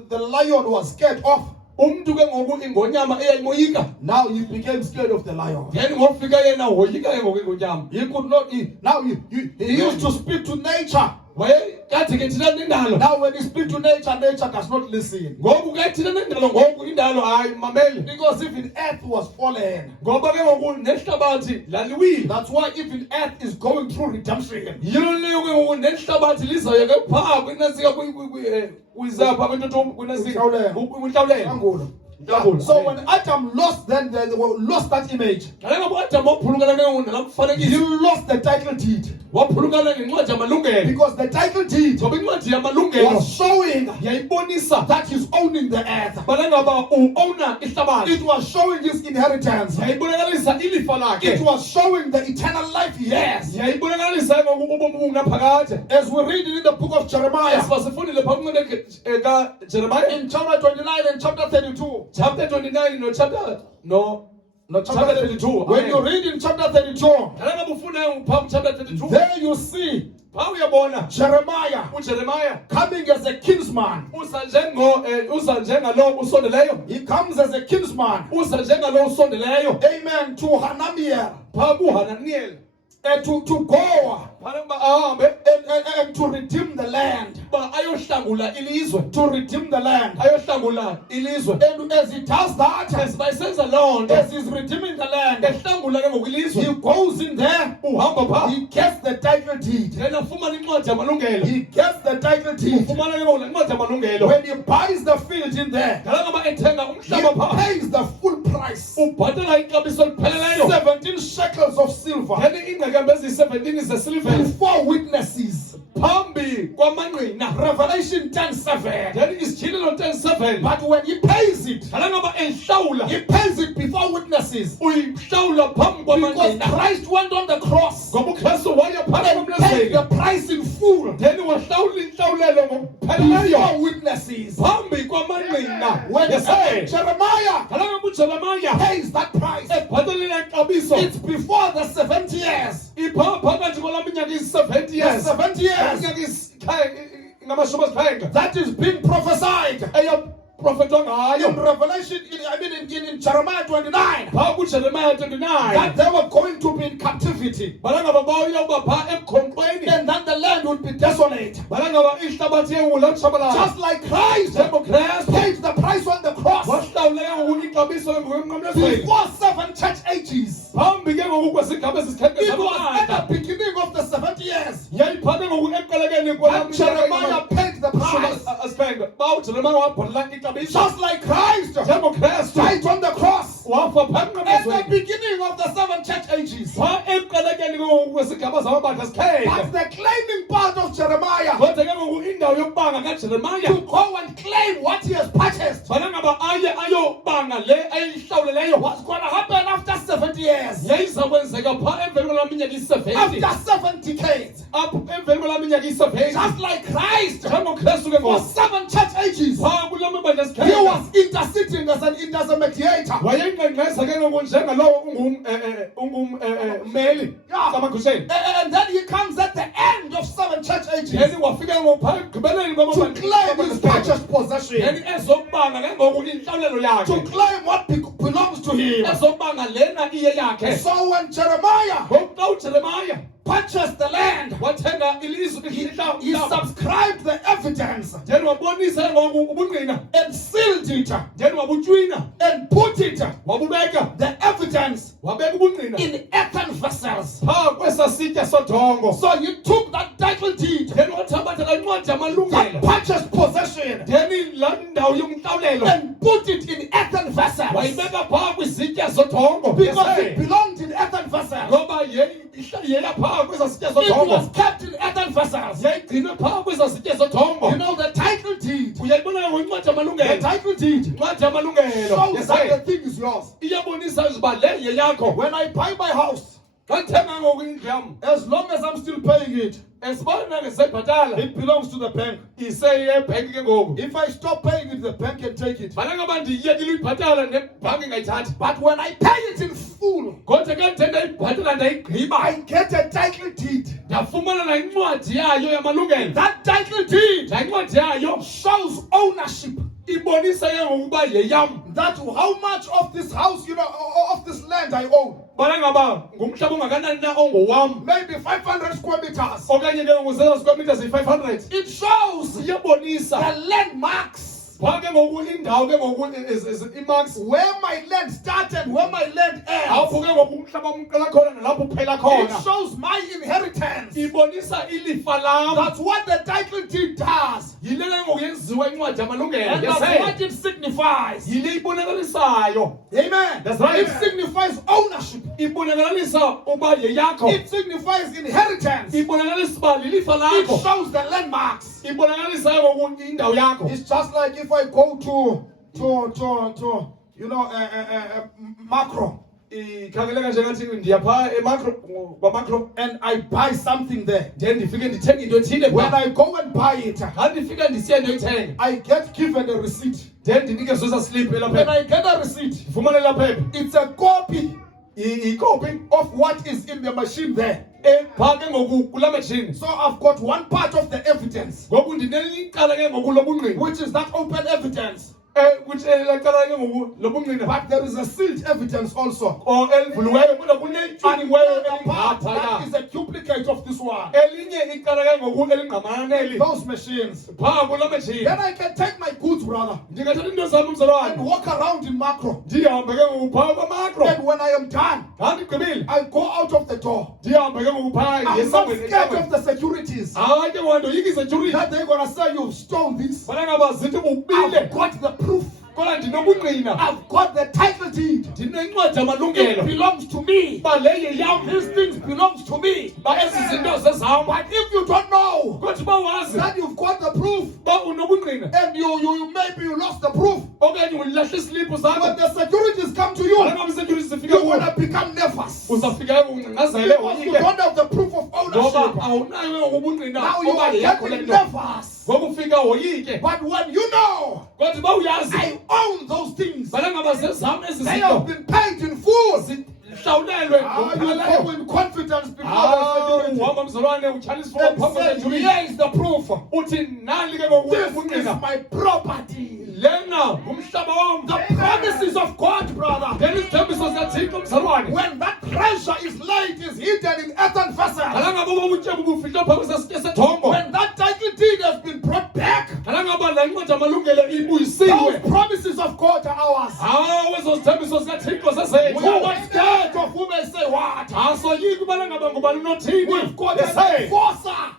the lion was scared of, Umuntu ke ngoku ingonyama eyayimoyika. now he became scared of the lion. Then ngofika yena woyika ke ngoku ingonyama. He could not, now he used to speak to nature. Kade ke thina nendalo. Now when he speaks to nature, nature does not listen. Ngoku ke thina nendalo ngoku indalo hayi mameli. Because even earth was fallen. Ngoba ke ngoku nehlabathi laliwile. That's why even earth is going through redemption. Yilo leyo ke ngoku nehlabathi lizayo ke phaa kwinasika kwizapha kwentotho kwinasika kwinhlawulelo. So when Adam lost, then they lost that image. Kalangaba uAdam waphulukana ke ngoku nala He mfanekiso. lost the title deed. Waphulukana ngencwadi yamalungelo. Because the title deed Ngoba incwadi yamalungelo was showing yayibonisa that he's owning the earth. balangaba uowner ihlabathi. It was showing his inheritance. Yayibonakalisa ilifa lakhe. It was showing the eternal life he has. Yayibonakalisa ngoku ubomi bungaphakade. As we read it in the book of Jeremiah, Sifundile phakathi kaJeremiah in chapter 29 and chapter 32, chapter 29 no chapter no No, Chapter 32. When you read in chapter 32, Chapter 32. there you see Jeremiah coming as a kinsman. He comes as a kinsman. Amen. To Hananiel. And to go and to redeem the land. To redeem the land. And as he does that, as he's redeeming the land, he goes in there, he gets the title deed. He gets the title deed. When he buys the field in there, he pays the full price. 17 shekels of silver. 17 is the silver. And 4 witnesses. Revelation 10:7. That is Children 10:7. But when he pays it, he pays it before witnesses. Because Christ went on the cross and paid the price in full before witnesses. When Jeremiah pays that price, it's before the 70 years. The 70 years that is being prophesied in Revelation, in Jeremiah 29, that they were going to be in captivity, and then the land would be desolate. Just like Christ paid the price on the cross before 7 church ages. It was at the beginning of the 70 years that Jeremiah paid the price. Just like Christ died on the cross at the beginning of the 7 church ages. But the claiming part of Jeremiah to go and claim what he has purchased was going to happen after 70 years. After 7 decades. Just like Christ for 7 church ages. He was interceding as an intermediator. And then he comes at the end of 7 church ages to claim his purchased possession, to claim what belongs to him. So when Jeremiah purchased the land, he subscribed the evidence and sealed it and put it, the evidence, in earthen vessels. So he took that title deed, that purchased possession, and put it in earthen vessels, because it belonged in earthen vessels. It was kept in earthen vessels. You know, the title deed. The title deed shows that the thing is yours. When I buy my house, as long as I'm still paying it, it belongs to the bank. If I stop paying it, the bank can take it. But when I pay it in full, I get a title deed. That title deed shows ownership. That how much of this house, of this land I own. Maybe 500 square meters. It shows the landmarks. Where my land started, where my land ends. It shows my inheritance. That's what the title deed does. And that's what it signifies. Amen. That's right. It signifies ownership. It signifies inheritance. It shows the landmarks. It's just like if I go to macro, and I buy something there. When I go and buy it, I get given a receipt. then ndinikezwe esa slip When elapha I get a receipt, ndifumane lapha it's a copy ikopi of what is in the machine there. phaa ke ngoku kula machine So I've got one part of the evidence, ngoku ndinelicala ke ngoku lobungqina which is that open evidence. which licala ke ngoku lobungqina But there is a sealed evidence also. or elivuliweyo kodwa kunetshiniweyo Another part that elingaphaya is a duplicate of this one. elinye icala ke ngoku elingqamana neli Those machines. phaa kula machine Then I can take my goods, brother, ndingathatha into zam and umzalwane walk around in macro. ndihambe ke ngoku phaa kwamakro And when I am done, xa ndigqibile I go out of the door. ndihambe ke ngoku phaa I'm not ngesangweni scared of the securities hayi ke wandoyika isecurity that they're gonna say you've stolen this. bana ngaba zithi bubile I've got the proof. kodwa ndinobungqina I've got the title deed. ndinencwadi It yamalungelo belongs to me. uba leye yam These things belongs to me. uba ezi zinto zezam But if you don't know kodwa uba wazi that you've got the proof, uba unobungqina and you maybe you lost the proof, okanye ulahla isiliphu when zakho the securities come to you, bana ngaba isecurity zifika you're kuwe gonna become nervous. uzafika ke ungcangcazele Because you woyike don't have the proof of ngoba ownership. awunayo ke ngoku ubungqina Now you oba are yeyakho le getting nto nervous. ngoba ufika woyike But when you know kodwa uba uyazi I own those things, bana ngaba zezam ezi they have zinto been paid in full. zihlawulelwe You ngokupheleleyo go in confidence before hawu the security uhamba mzalwane utshaliswa and phambi say, kwesecurity here is the proof. uthi nali ke ngoku This is ubungqina my property. lena ngumhlaba wam The promises of God, brother. then izithembiso zikathixo mzalwane When that treasure is laid, is hidden in earthen vessels. alangaba uba ubutyebi bufihlwa phambi kwesasitye sethongo When that title deed has been brought back, alangaba la ncwadi amalungelo those ibuyisiwe promises of God are ours. hawu ezo zithembiso zikathixo We are zezethu not scared of who may say what. asoyiki ubana ngaba ngubani nothini We've got an Yesay. enforcer.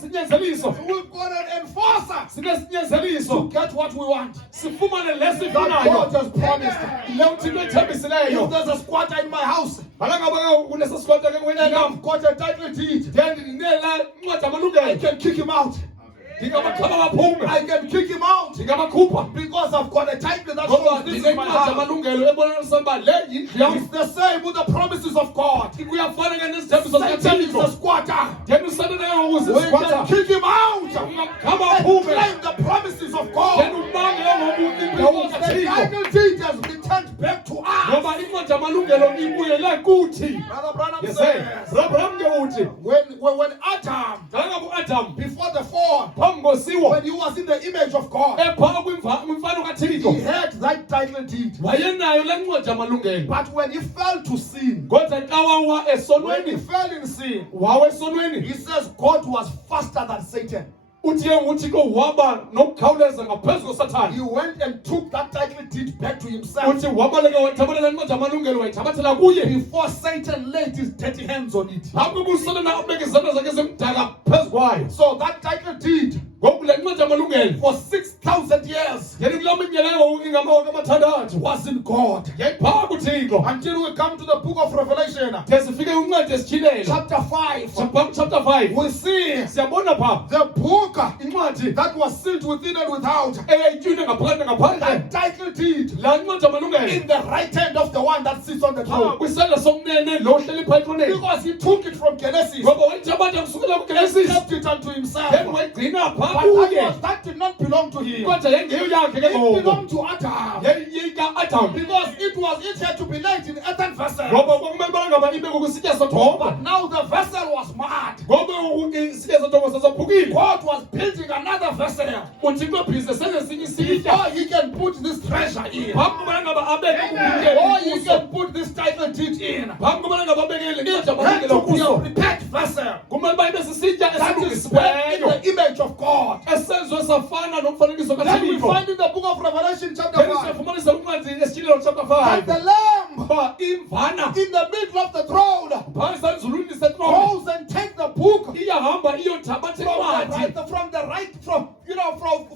sinyanzeliso We've got an enforcer to sinesinyanzeliso get what we want. sifumane That God lesifunayo has promised. le uthixo If ethembisileyo there's a squatter in my house, alangaba kunesasikota ke and kwenenam I've got a title deed, then ndinela ncwadi I amalungelo can kick him out. ndingabakhaba baphume I can kick him out ndingabakhupha because I've got a title that ngoba shows this is my ndinencwadi house. amalungelo ebonanisa uba le yindlu yam It's the same with the promises of God. kuyafana ke nezithembiso Satan is the zikathixo squatter. then usatana ke We can ngokuzizikwata kick him out ungamkhaba and aphume claim the promises of then God. ubange ke ngoku indawo Because the kathixo title deed has returned back to us. ngoba incwadi amalungelo ibuyele kuthi Brother Branham yese says, rabraham ke uthi when Adam, nganga uadam before the fall, phambi kosiwo when he was in the image of God, ephaa kwimfano he kathixo had that title deed. wayenayo le ncwadi amalungelo But when he fell to sin, kodwa xa wawa when he esonweni fell in sin, wawa esonweni he says God was faster than Satan. uthi ke uthixo waba nokukhawuleza ngaphezu kosathane He went and took that title deed back to himself uthi wabaleka wathabathela incwadi amalungelo wayithabathela kuye before Satan laid his dirty hands on it. phambi koba usathana abeke izandla zakhe zemdaka phezu kwayo So that title deed ngoku le ncwadi amalungelo for 6,000 years yeni kulaa minyaka ingamawaka amathandathu was in God. yayiphaa kuthixo Until we come to the book of Revelation, de sifike kwincwadi esityhilelo chapter 5, chapter 5 we see siyabona phaa the book incwadi that was sealed within and without. eyayityunwe ngaphakathi ngaphandle That title deed laa ncwadi amalungelo in the right hand of the one that sits on the phaa throne. kwisandla sokunene lo uhleli phaa etroneni Because he took it from Genesis, ngoba wayithabatha kusukela and kugenesis kept it unto himself. then wayigcina phaa But kuye that did not belong to him. kodwa yengeyo yakhe ke It ngoku belonged to Adam. yayika-adam Because it had to be laid in earthen vessel. ngoba kwakumele ubana ngaba ibe ngokusitya sothongo But now the vessel was mad. ngoba isitya sothongo sasophukile God was building another vessel uthixo bhize senesinye isitya before he can put this treasure in. phambi kobana ngaba abeke Or he kubuke can put this title deed in. phambi kobana ngaba abeke le ncwadi It had amalungelo to be a kuso prepared vessel kumele uba ibe sisitya that is made in esilungisiweyo the image of God. esenziwe safana nomfanekiso Then we kathixo find in the book of Revelation chapter then 5 siyafumanisa kwincwadi esityhilelo chapter that 5 the Lamb uba imvana in the middle of the throne phantsi sanzulwini setrone goes and takes the book iyahamba iyothabatha incwadi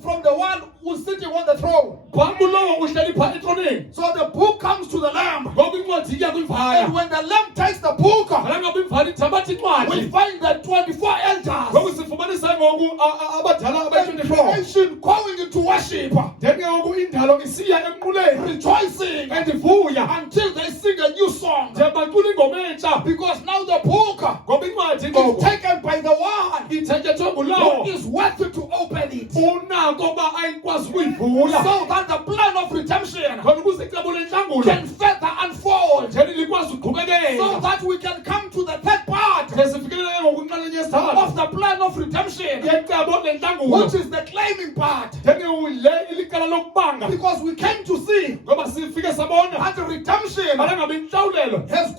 from the one who's sitting on the throne. phambi lowo uhleli phaa etroneni So the book comes to the Lamb. ngoku incwadi iya And kwimvana when the Lamb takes the book, ngala ngaba imvana ithabatha we incwadi find the 24 elders ngoku sifumanisa ngoku abadala and abayi-24 creation going into worship, then ke ngoku indalo isiya emquleni rejoicing endivuya until they sing a new song. de bacula ingoma entsha Because now the book ngoba incwadi is ngoku taken by the one ithatyethwe who ngulowo is worthy to open it. unako uba ayikwazi ukuyivula lenhlangula so that the plan of redemption khona ukuze icebo lenhlangula can further unfold, njani likwazi uqhubekela so that we can come to the third part sesifikelele ngokunqanqanya yesithathu of the plan of redemption, yecebo lenhlangula which is the claiming part. njani le ilicala lokubanga Because we came to see ngoba sifike sabona that the redemption mara ngabe inhlawulelo has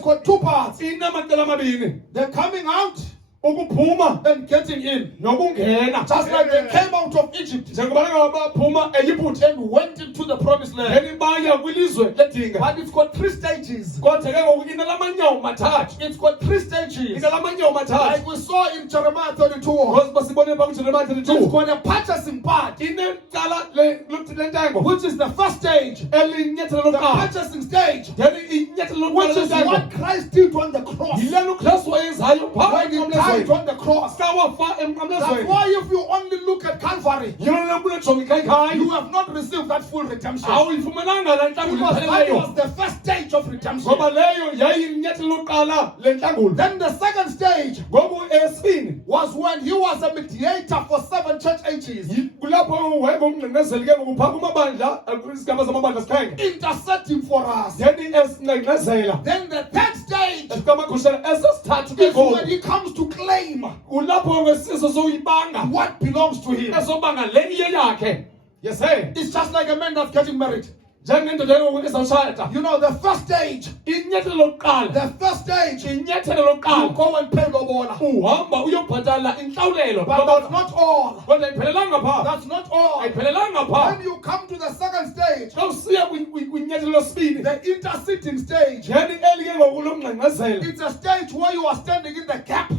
got two parts: inamacala amabini the coming out ukuphuma and getting in. nokungena Just like they came out of Egypt njengoba baphuma eYibhithe and went into the promised land. njani baya kwilizwe ledinga But it's got three stages. kodwa ke ngoku inalamanyao mathathu It's got three stages. inalamanyao mathathu Like we saw in Jeremiah 32. ngoba basibone pha kuJeremiah It's 32 got a purchasing part, inecala lentengo which is the first stage. elinyathelo The lokuqala purchasing stage, njani inyathelo which lokuqala is lentengo what Christ did on the cross. yilena uKristu ayenzayo When he phaa died on the cross. kawafa That's emnqamlezweni why if you only look at Calvary, yilona kunejonga ikhayikhayi you have not received that full redemption. awuyifumenanga la ntlangulo Because that ipheleleyo was the first stage of redemption. ngoba leyo yayilinyathelo lokuqala lentlangulo Then the second stage ngoku esibini was when he was a mediator for 7 church ages, kulapho wayengumngqengqezeli ke ngoku phaa kumabandla izigaba zamabandla sixhenxe interceding for us. then esingqengqezela Then the third stage esikamakhushela esesithathu ke is when ngoku he comes to claim kulapho kwesiso soyibanga what belongs to him. ezobanga le iye yakhe yese It's just like a man that's getting married. njengendoda engoku ezawutshata You know, the first stage, inyathelo lokuqala the first stage, inyathelo you lokuqala go and pay lobola. uhamba uyobhatala inhlawulelo But that's not all. kodwa ayiphelelanga phaa That's not all. ayiphelelanga phaa When you come to the second stage, xa usiya kwinyathelo losibini the interceding stage, njani eli ke ngoku lomngqengqezelo it's a stage where you are standing in the gap.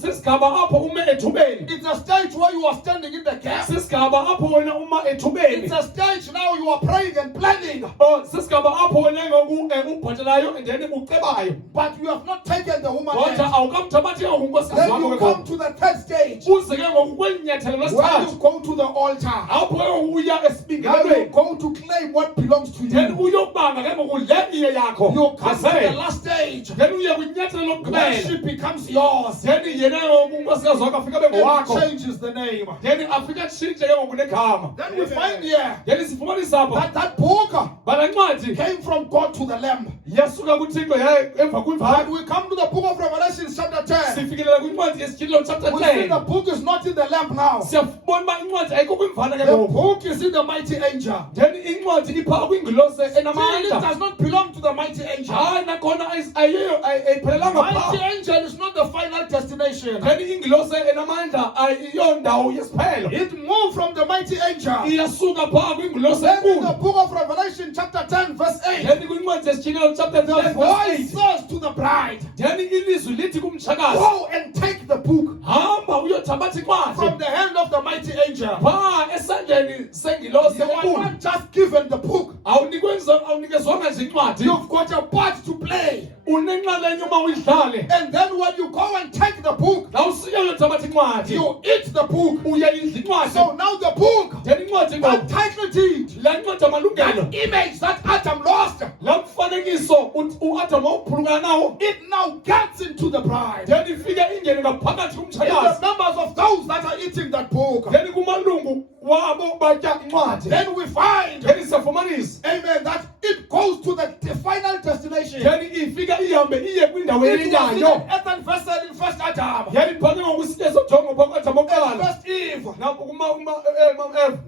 sisigaba apho ume ethubeni It's a stage where you are standing in the gap. sisigaba apho wena uma ethubeni It's a stage now you are praying and planning, sisigaba apho wena ngoku ubhatalayo and then ucebayo but you have not taken the woman kodwa yet. awukamthabathi ngoku Then nkosikazi you wakho come to the third stage, uze ke ngoku kweli nyathelo where lesithathu you go to the altar. apho ke ngoku uya Now you esibingelelweni go to claim what belongs to then you. uyobanga ke ngoku le iye yakho You come to the Yase. last stage. then uye kwinyathelo lokugqibela Worship becomes yours. then yena ngoku unkosikazi wakho afika abe And ngowakho changes the name. then afika atshintshe ke ngoku negama Then we find here then sifumanisa apha that book bala ncwadi came from God to the Lamb. yasuka kuthixo yaya emva But kwimvana we come to the book of Revelation, chapter 10. sifikelela kwincwadi yesityhilelo chapter We see 10 the book is not in the lamp now. siyabona uba incwadi ayikho kwimvana ke The ngoku book is in the mighty angel. then incwadi iphaa kwingilose Still, it enamandla does not belong to the mighty angel. hayi nakhona ayiyo ayiphelelanga Mighty phaa angel is not the final destination. then ingilose enamandla ayiyo ndawo yesiphelo It moved from the mighty angel. iyasuka phaa kwingilose Then in the enkulu book of Revelation, chapter 10, verse 8, then kwincwadi yesityhilelo chapter 10 the verse voice 8 says to the bride, then ilizwi lithi kumtshakazi go and take the book hamba uyothabatha incwadi from the hand of the mighty angel. phaa esandleni sengilose You are enkulu not just given the book. awunikezwanga nje incwadi You've got a part to play. unenxalenye uma uyidlale And then when you go and take the book, xa usiya uyothabatha incwadi you eat the book. uyayidla incwadi So now the book, then incwadi that ngoku title deed, laa ncwadi amalungelo that image that Adam lost, laa mfanekiso uadam wawuphulukana nawo it now gets into the bride. then ifike ingene ngaphakathi In the kumtshakazi numbers of those that are eating that book, then kumalungu wabo batya incwadi then we find, then siyafumanisa amen, that it goes to the final destination. then ifika ihambe iye kwindawo It was in eyenyayo an earthen vessel in first Adam, then ibhake ngokusiye sojongo phaa kuadam and oqala first Eve. eva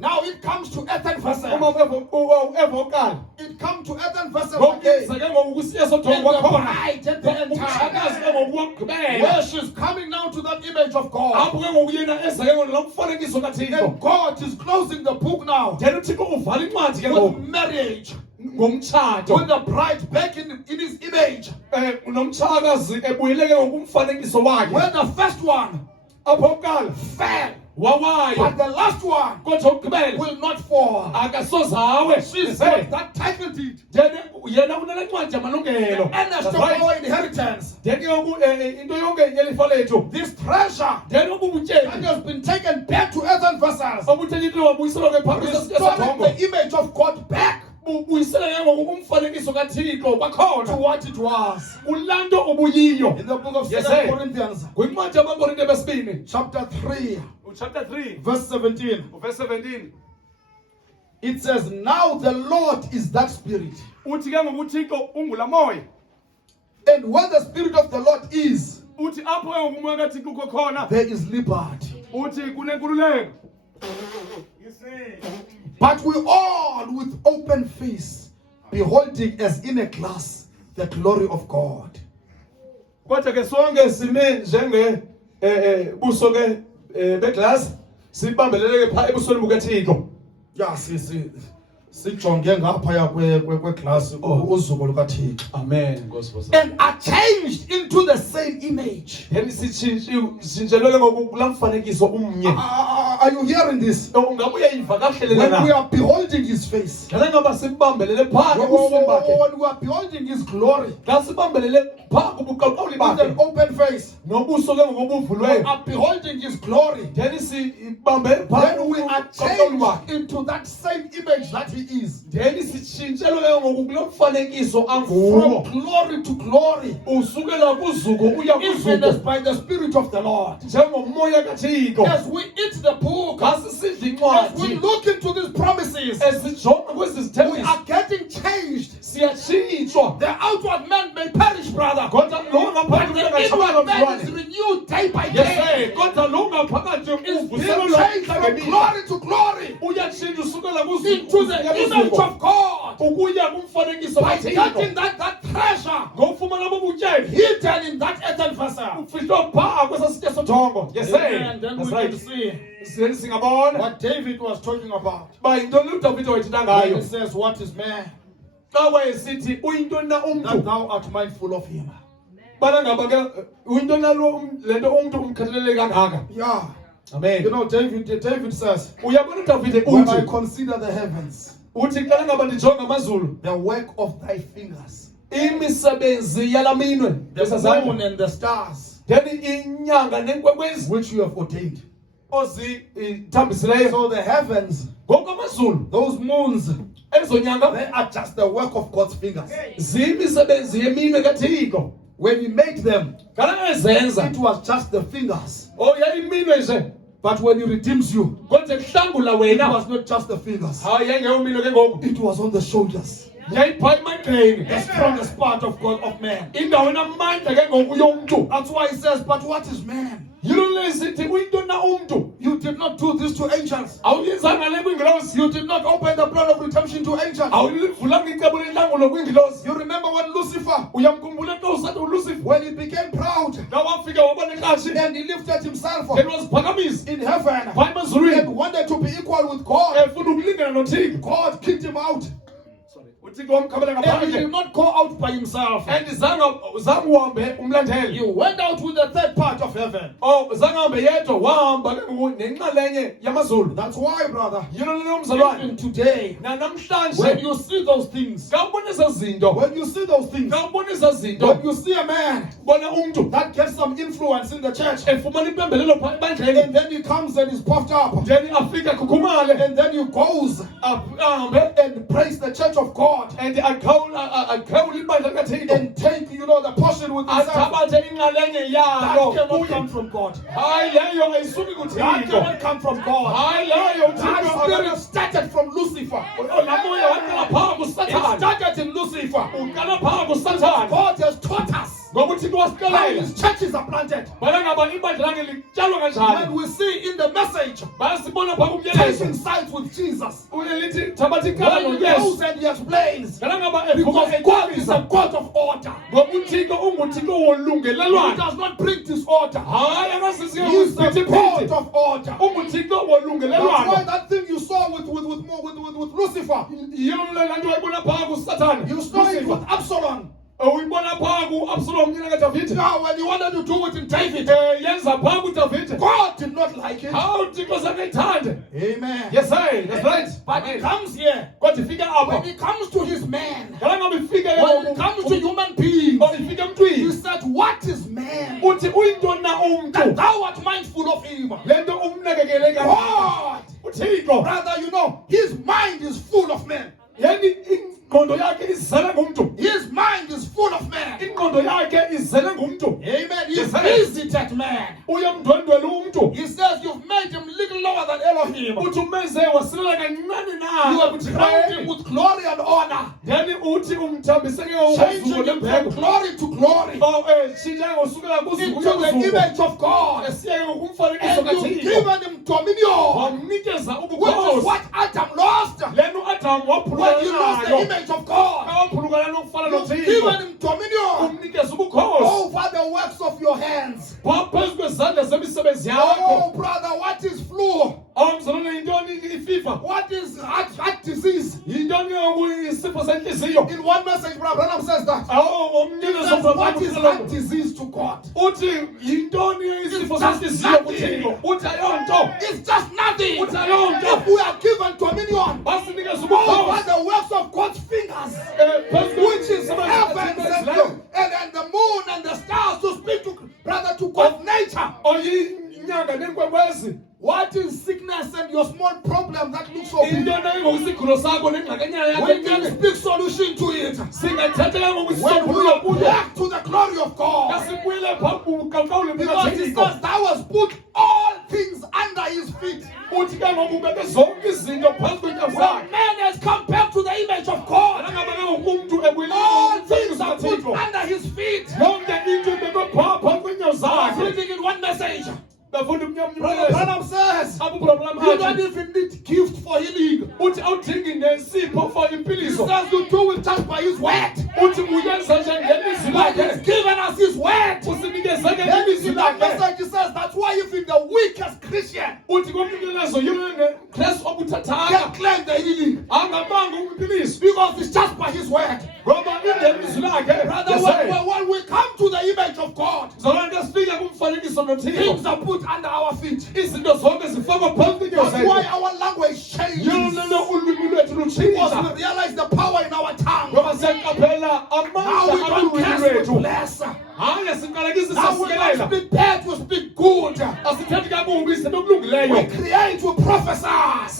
Now it comes to earthen vessel. eva oqala It comes to earthen vessel ngokuza again. ke ngoku kusiye And sojongo the kwakhona bride at the end umtshakazi ke time, ngoku wokugqibela where she's coming now to that image of God. apho ke ngoku yena eza ke ngoku laa mfanekiso kathixo And God is closing the book now then uthixo uvala incwadi ke with ngoku marriage, ngomtshato with the bride back in his image. nomtshakazi ebuyele ke ngoku umfanekiso wakhe When the first one apho kuqala fell, wawayo but the last one kodwa okugqibela will not fall. akasozawe She's got that title deed, then yena unale ncwadi yamalungelo earnest of our inheritance. then ke ngoku into yonke yelifa lethu This treasure then obu that butyebi has been taken back to earthen vessels, obuthenyile wabuyiselwa ke phambi restoring kwesijongo the image of God back buyisela ke ngoku umfanekiso kathixo to kwakhona what it was. kulaa nto ubuyiyo In the book of Yes, 2 sir. Corinthians, kwincwadi yamakorinte besibini chapter 3, Chapter 3, verse 17. verse 17. It says, now the Lord is that Spirit. Uthi ke ngokuthixo ungula moya. And where the Spirit of the Lord is, Uthi apho ke ngokumoya kaThixo kukhona, there is liberty. uthi kunenkululeko. But we all with open face, beholding as in a glass the glory of God. Kodwa ke sonke sime njenge buso ke beglass sibambelele pha ebusweni bukaThixo. Yeah, sijonge ngaphaya kweglass uzuko lukaThixo. Amen. Gospel. And are changed into the same image. Yeni sitshintshelwe ngokulamfanekiso umnye. Are you hearing this? Ungabe uyayiva kahle lena When na? we are beholding his face, Ngale ngaba sibambelele pha ebusweni bakhe. when we are beholding his glory Xa sibambelele pha kubuqaqawuli with bakhe. an open face, Nobuso ke we ngobuvulweyo. are beholding his glory, Yeni sibambe pha then we are kubuqaqawuli bakhe. changed into that same image that he is. Yeni sitshintshelwe ke ngokulomfanekiso From anguwo. glory to glory, Usukela kuzuko uya even as kuzuko. by the Spirit of the Lord. Njengomoya kaThixo. As we eat the book, Xa sisidla as we incwadi. look into these promises, Esijonga kwezi we zithembiso. are getting changed. Siyatshintshwa. The outward man may perish, brother, Kodwa lo but ngaphakathi the uyangatshwanga inward man is mzwane. renewed day by Yes, day. kodwa lo ngaphakathi Is being uvuselelwa changed mihla from ngemihla. glory to glory Uyatshintsha usukela into the image of God ukuya kumfanekiso by kaThixo. getting that treasure Ngokufumana bobutyebi. hidden in that earthen vessel. Ufihlwa phaa kwesa sitya sothongo. Yes, And then that's we right. can see Siyeni singabona what David was talking about. uba yintoni uDavide wayethetha When ngayo. he says, what is man Xa wayesithi uyintoni na that umntu. thou art mindful of him? Bana ngaba ke uyintoni na le nto umntu umkhathalele kangaka. Yeah. Amen. You know, David says, Uyabona uDavide when I uthi consider the heavens, uthi xa ngaba ndijonga amazulu. the work of thy fingers, Imisebenzi yalaminwe. the moon and the stars, Then inyanga nenkwekwezi which you have ordained. ozithambisileyo. So the heavens, Ngoku amazulu those moons, ezo nyanga they are just the work of God's fingers. ziyimisebenzi yeminwe kaThixo. When he made them, Ngala ezenza it was just the fingers. yayiminwe nje. But when he redeems you, Kodwa kuhlangula it wena was not just the fingers. hayi yangeyominwe ke ngoku. It was on the shoulders. Yayipha emandleni. The strongest part of God, of man. Indawo enamandla ke ngoku yomntu. That's why he says, but what is man? Yilo lesithi uyintoni na umntu. You did not do this to angels. Awuyenzanga le kwingilosi. You did not open the plan of redemption to angels. Awulivulanga icebo lentlangulo kwingilosi. You remember when Lucifer, Uyamkhumbula xa usathi uLucifer when he became proud xa wafika waba nenkathi and he lifted himself then waziphakamisa in heaven phaa emazulwini and wanted to be equal with God, efuna ukulingana noThixo. God kicked him out. uThixo wamkhabela And he ngaphandle. did not go out by himself. And zange uhambe umlandeli. He went out with the third part of heaven. Zange uhambe yedwa wahamba ke ngoku nenxalenye yamazulu. That's why, brother, Yilo lelo mzalwane. even today, when Namhlanje you see those things, xa ubona ezo zinto, when you see those things, xa ubona ezo zinto, when you see a man bona umntu that gets some influence in the church, efumana impembelelo phaa ebandleni, and then he comes and is puffed up, then afika khukhumale, and then he goes ahambe and praise the church of God and akhawula ibandla likaThixo. and take, the portion with himself. Athabathe inxalenye That yalo cannot kuye. come from God. Hayi leyo ayisuki That kuThixo. cannot come from God. Hayi leyo That uThixo spirit started from Lucifer. laa moya waqala phaa It kuSathane. started in Lucifer. Uqala phaa kuSathane. God has taught us Ngoba uThixo how wasixelela his churches are planted. bana ngaba ibandla lakhe lityalwa When kanjani. we see in the message, Bayasibona phaa taking kumyalezo. sides with Jesus. Uye lithi thabatha icala When he noYesu. goes and he explains, Ngala ngaba because evuka God is a eqalisa. God of order. Ngoba uThixo unguThixo He wolungelelwano. does not bring disorder. Hayi akasisiye He is the God usiphithiphithi. of order. UnguThixo That's why wolungelelwano. that thing you saw with Lucifer, Yilo laa nto wayibona phaa kuSathane. you saw it with Absalom. Uyibona phaa ku-Absalom nyana kaDavide. Now, when you wanted to do it in David, Yenza phaa kuDavide. God did not like it. Hawu uThixo zangayithande. Amen. Yes sir, that's right. But he comes here. Kodwa ifika When apha. he comes to his man, Ngala ngaba ifika when it comes to human beings, ifika he emntwini. said, what is man? Uthi uyintoni na That umntu. thou art mindful of him. Le nto umnakekele kangaka. God, uThixo. brother, his mind is full of men. Yani ingqondo yakhe izele ngumntu. His mind is full of man. Ingqondo yakhe izele ngumntu. Amen. He's Yes, visited man. Uyamndwendwela umntu. He says you've made him little lower than Elohim. Uthi umeze wasilela kancane na. You have crowned him with glory and honor. Yani uthi umthambise Changing him from glory to glory. Shintsha ngosukela Into kuzuku the image of God. esiya ngokumfanekiso And you've kaThixo. given him dominion. Wamnikeza Which is ubukhosi. what Adam lost Lenu Adam when he lost the waphulukana image of God. waphulukana nokufana You've noThixo. given him dominion Umnikeza ubukhosi. over the works of your hands. Phezu kwezandla zemisebenzi Oh, yakho. brother, what is flu? Mzalwane yintoni iFIFA? What is heart disease? Yintoni isifo senhliziyo? In one message, Brother Branham says that. Umnikeza He says, what is heart ubukhosi. disease to God? Uthi yintoni isifo It's just senhliziyo nothing. kuThixo? Uthi ayonto. It's just nothing. Uthi ayonto. If we are given dominion Basinikeza over ubukhosi. the works of God's fingers, Phezu which is heavens and the moon and the stars, to speak to brother to God's nature. Oyinyanga nenkwenkwezi. What is sickness and your small problem that looks so big? Intona ingokwisigulo sakho nengxakanyana We can yakho. speak solution to it. Singathathela When we ngokusisombululo kuyo. back to the glory of God. Kasibuyele phambi kukaNkulunkulu Because he kaThixo. says thou hast put all things under his feet. Uthi ke ngoku ubeke zonke izinto phansi kwenyawo When zakhe. man has come back to the image of God, Ngabana umuntu ebuyele all ngokuthembisa things are put kaThixo. under his feet. Yonke into ibekwe phansi kwenyawo I was zakhe. reading in one message. Bafunda Brother umnyamnyameza. Branham says, Abubraham you don't athi even need gift for healing. uthi awudingi nesipho for He impiliso. says you do it just by his word. Uthi uyenza nje ngelizwi But he's lakhe. given us his word. Usinikeze Then ngelizwi in that lakhe. message he says that's why even the weakest Christian Uthi komnikelezo yona Kristu obuthathaka can claim the healing. angabanga umpiliso Because it's just by his word. ngoba ingelizwi lakhe. Brother, when we come to the image of God, Zonke sifika kumfanekiso noThixo. things are put under our feet. Izinto zonke zifakwa phansi kwenyawo That's why zethu. our language changes. Yona ulwimi lwethu Because lutshintsha. we realize the power in our tongue. Ngoba siyaqaphela Now amandla we don't alulwimi curse, we lwethu. bless. Hayi siqalekisa Now we don't sasikelela. speak bad, we speak good. Asithethi kakubi We sinokulungileyo. create, we prophesy.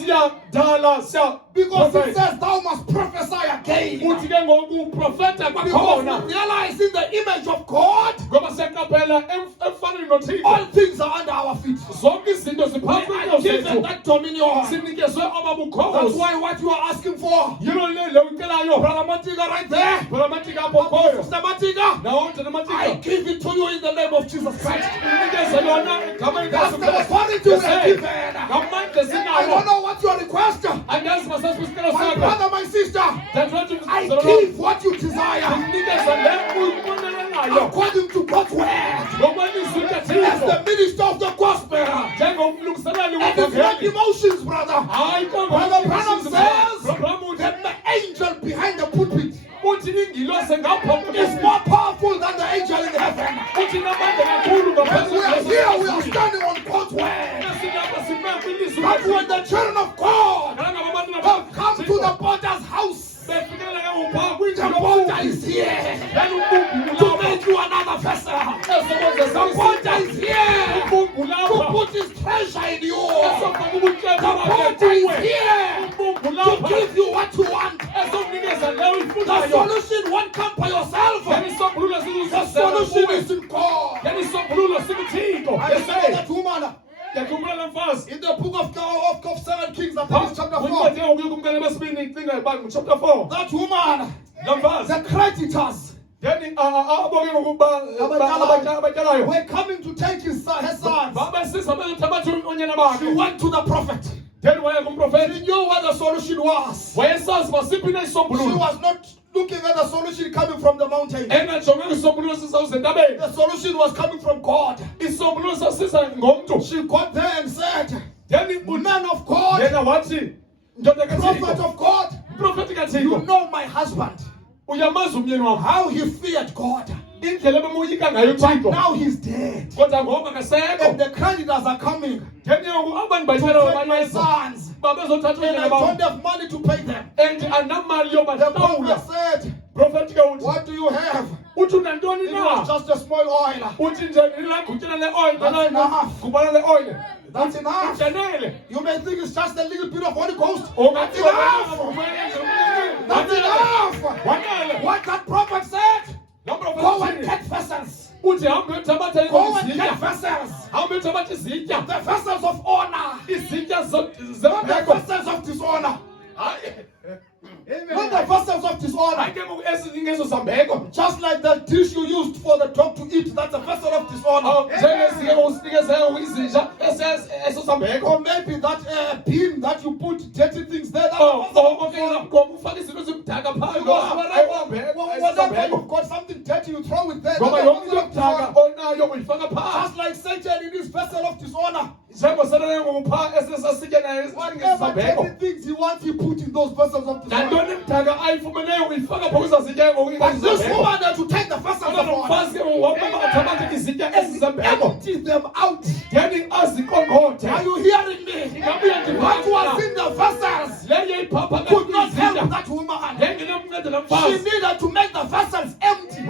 Siyadala Because it siya. says thou must prophesy again. Uthi ke ngoku uprofeta Because kwakhona. we realize in the image of God, Ngoba siyaqaphela emfaneni noThixo. all things are under our feet. Zonke izinto ziphansi We kwenyawo are given zethu. that dominion. Sinikezwe That's obabukhosi. why what you are asking for, Yilo le ucelayo. Brother Matiga right there, Bhala matika apho khoyo. Sister Matiga, Nawonke I namatika. give it to you in the name of Jesus Christ. Unikeze yona egameni That's likaJesu the Kristu. authority we are Yes, given. ngamandla I don't sinalo. know what your request is. Andazi masasi kwisicelo My sakho. brother, my sister, Dadewethu I mzalwane. give what you desire Unikeze le uyibonelelayo. according to God's word. Ngokwelizwi As likaThixo. the minister of the gospel. Njengomlungiseleli And it's not wevangeli. emotions, brother. Hayi Brother Branham says Branham that the angel behind the pulpit uthi ingilosi ngapha is more powerful than the angel in heaven. uthi namandla kakhulu When ngaphansi we are here, we are kwezulu. standing on God's word. Silapha sime kwilizwi But when likaThixo. the children of God Nalangaba abantu have come to the potter's house, befikela ke ngopha the kwindlu potter is here then umbumbu to lapha make you another vessel. ezokwenzesa The potter is here umbumbu to lapha put his treasure in you. esofaka ubutsheba The bakhe potter is kuwe here umbumbu to lapha give you what you want. ezokunikeza leyo The uyifunayo solution won't come by yourself. then isombululo The solution is in God. then isombululo sikuthixo I remember that woman yakhumbula le mfazi in the book of 2 Kings, I think it's chapter 4. Uncwadi yokuya kumkani besibini cinga ibanga chapter 4 That woman, le mfazi the creditors, then aboke ngokuba abatyalayo were coming to take her son. babesiza bezothabatha onyana She bakhe went to the prophet. then waya kumprofeti She knew what the solution was. wayesazi masiphi na She isisombululo was not looking at the solution coming from the mountain. engajonganga isisombululo sisawuze entabeni The solution was coming from God. isisombululo sasiza ngomntu She got there and said, then man of God, yena wathi ndoda prophet kathixo of God, uprofeti you kathixo know my husband, uyamazi umyeni wam how he feared God. indlela ebemoyika ngayo But uthixo now he's dead. kodwa ngoba And kasekho the creditors are coming then yoku abantu to batyala take my bayeza sons. babezothatha And I onyana don't bam have money to pay them. and anamali The yobahlawula prophet said, profeti ke uthi what do you have? uthi unantoni It na was just a small oil. uthi nje ilagutyana le-oil That's enough. kubana le-oil That's enough. ujanele You may think it's just a little bit of Holy Ghost. ungathi That's enough. That's enough. What that prophet said. Go and get vessels. Go and get vessels. The vessels of honor. Not the vessels of dishonor. Not the vessels of dishonor. Just like the dish you used for the dog to eat, that's a vessel of dishonor. Or maybe that bin that you put dirty things there. That's a vessel of dishonor. Whenever you've got something dirty, you throw it there. That's a vessel of dishonor. Just like Satan in his vessel of dishonor. Whatever dirty things he wants, he put in those vessels of dishonor. But this woman had to take the vessels of honor and empty them out. Are you hearing me? What was in the vessels could not help that woman. She needed to make the vessels empty.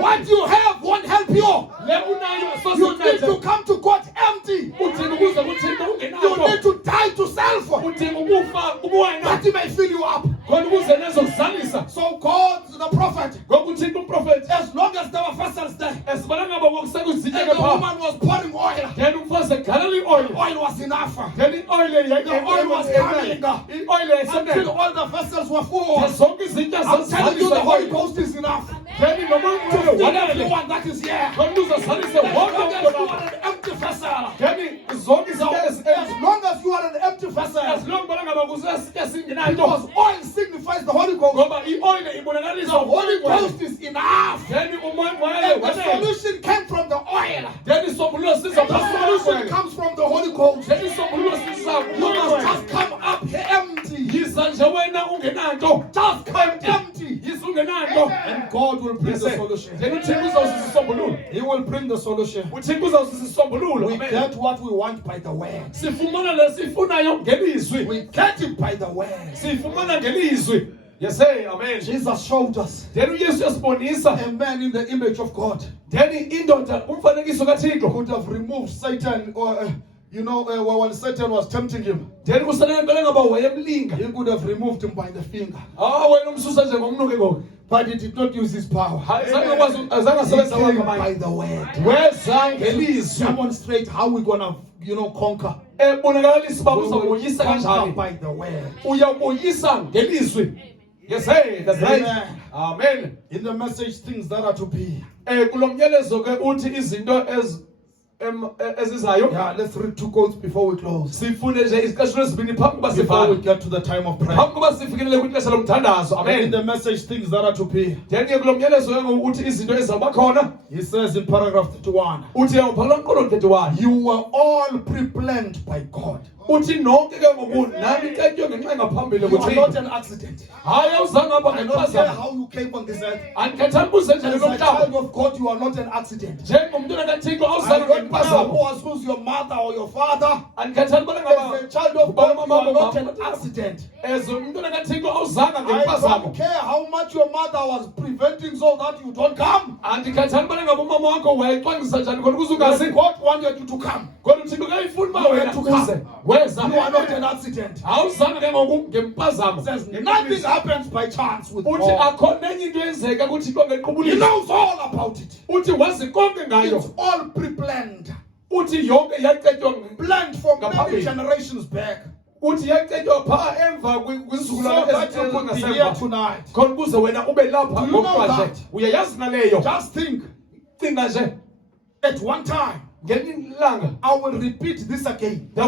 What you have won't help you. You need to come to God empty. You need to die to self that he may fill you up. So God, the prophet, as long as there were vessels there, and the woman was pouring oil, oil was enough. The oil was coming until all the vessels were full. I'm telling you, the Holy Ghost is enough to fill everyone that is here. As long as you are an empty vessel, as long as you are an empty vessel, because oil signifies the Holy Ghost. The Holy Ghost is enough. And the solution came from the oil. The solution comes from the Holy Ghost. You must just come up empty. Just come empty. And God will bring the solution. He will bring the solution. We get what we want by the word. We get it by the word. Yes, say amen. Jesus showed us a man in the image of God could have removed Satan, or when Satan was tempting him, he could have removed him by the finger. But he did not use his power. He came by the word. Demonstrate how we're gonna conquer. We will conquer by the word. Yes, hey, that's right. Amen. Amen. In the message, things that are to be. Yeah, let's read 2 quotes before we close. before we Get to the time of prayer. In the message, things that are to be. He says in paragraph 31, you were all pre-planned by God. You are not an accident. I don't care how you came on this earth. As a child of God, you are not an accident. I don't care who was your mother or your father. As a child of God, you are not an accident. I don't care how much your mother was preventing so that you don't come. God wanted you to come. You had to come. You are not an accident. Says nothing happens by chance with God. He knows all about it. It's all pre-planned. Planned for many generations back. So that you could be here tonight. Do you know that? Just think. At one time, I will repeat this again. You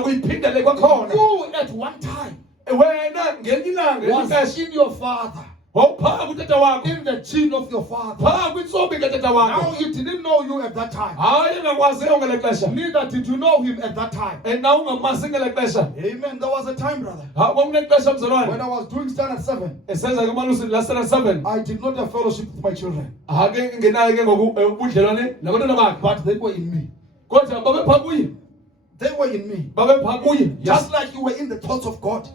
at one time was in your father, in the chin of your father. Now he didn't know you at that time. Neither did you know him at that time. Amen. There was a time, brother, when I was doing standard 7, I did not have fellowship with my children, but they were in me. They were in me. Just like you were in the thoughts of God.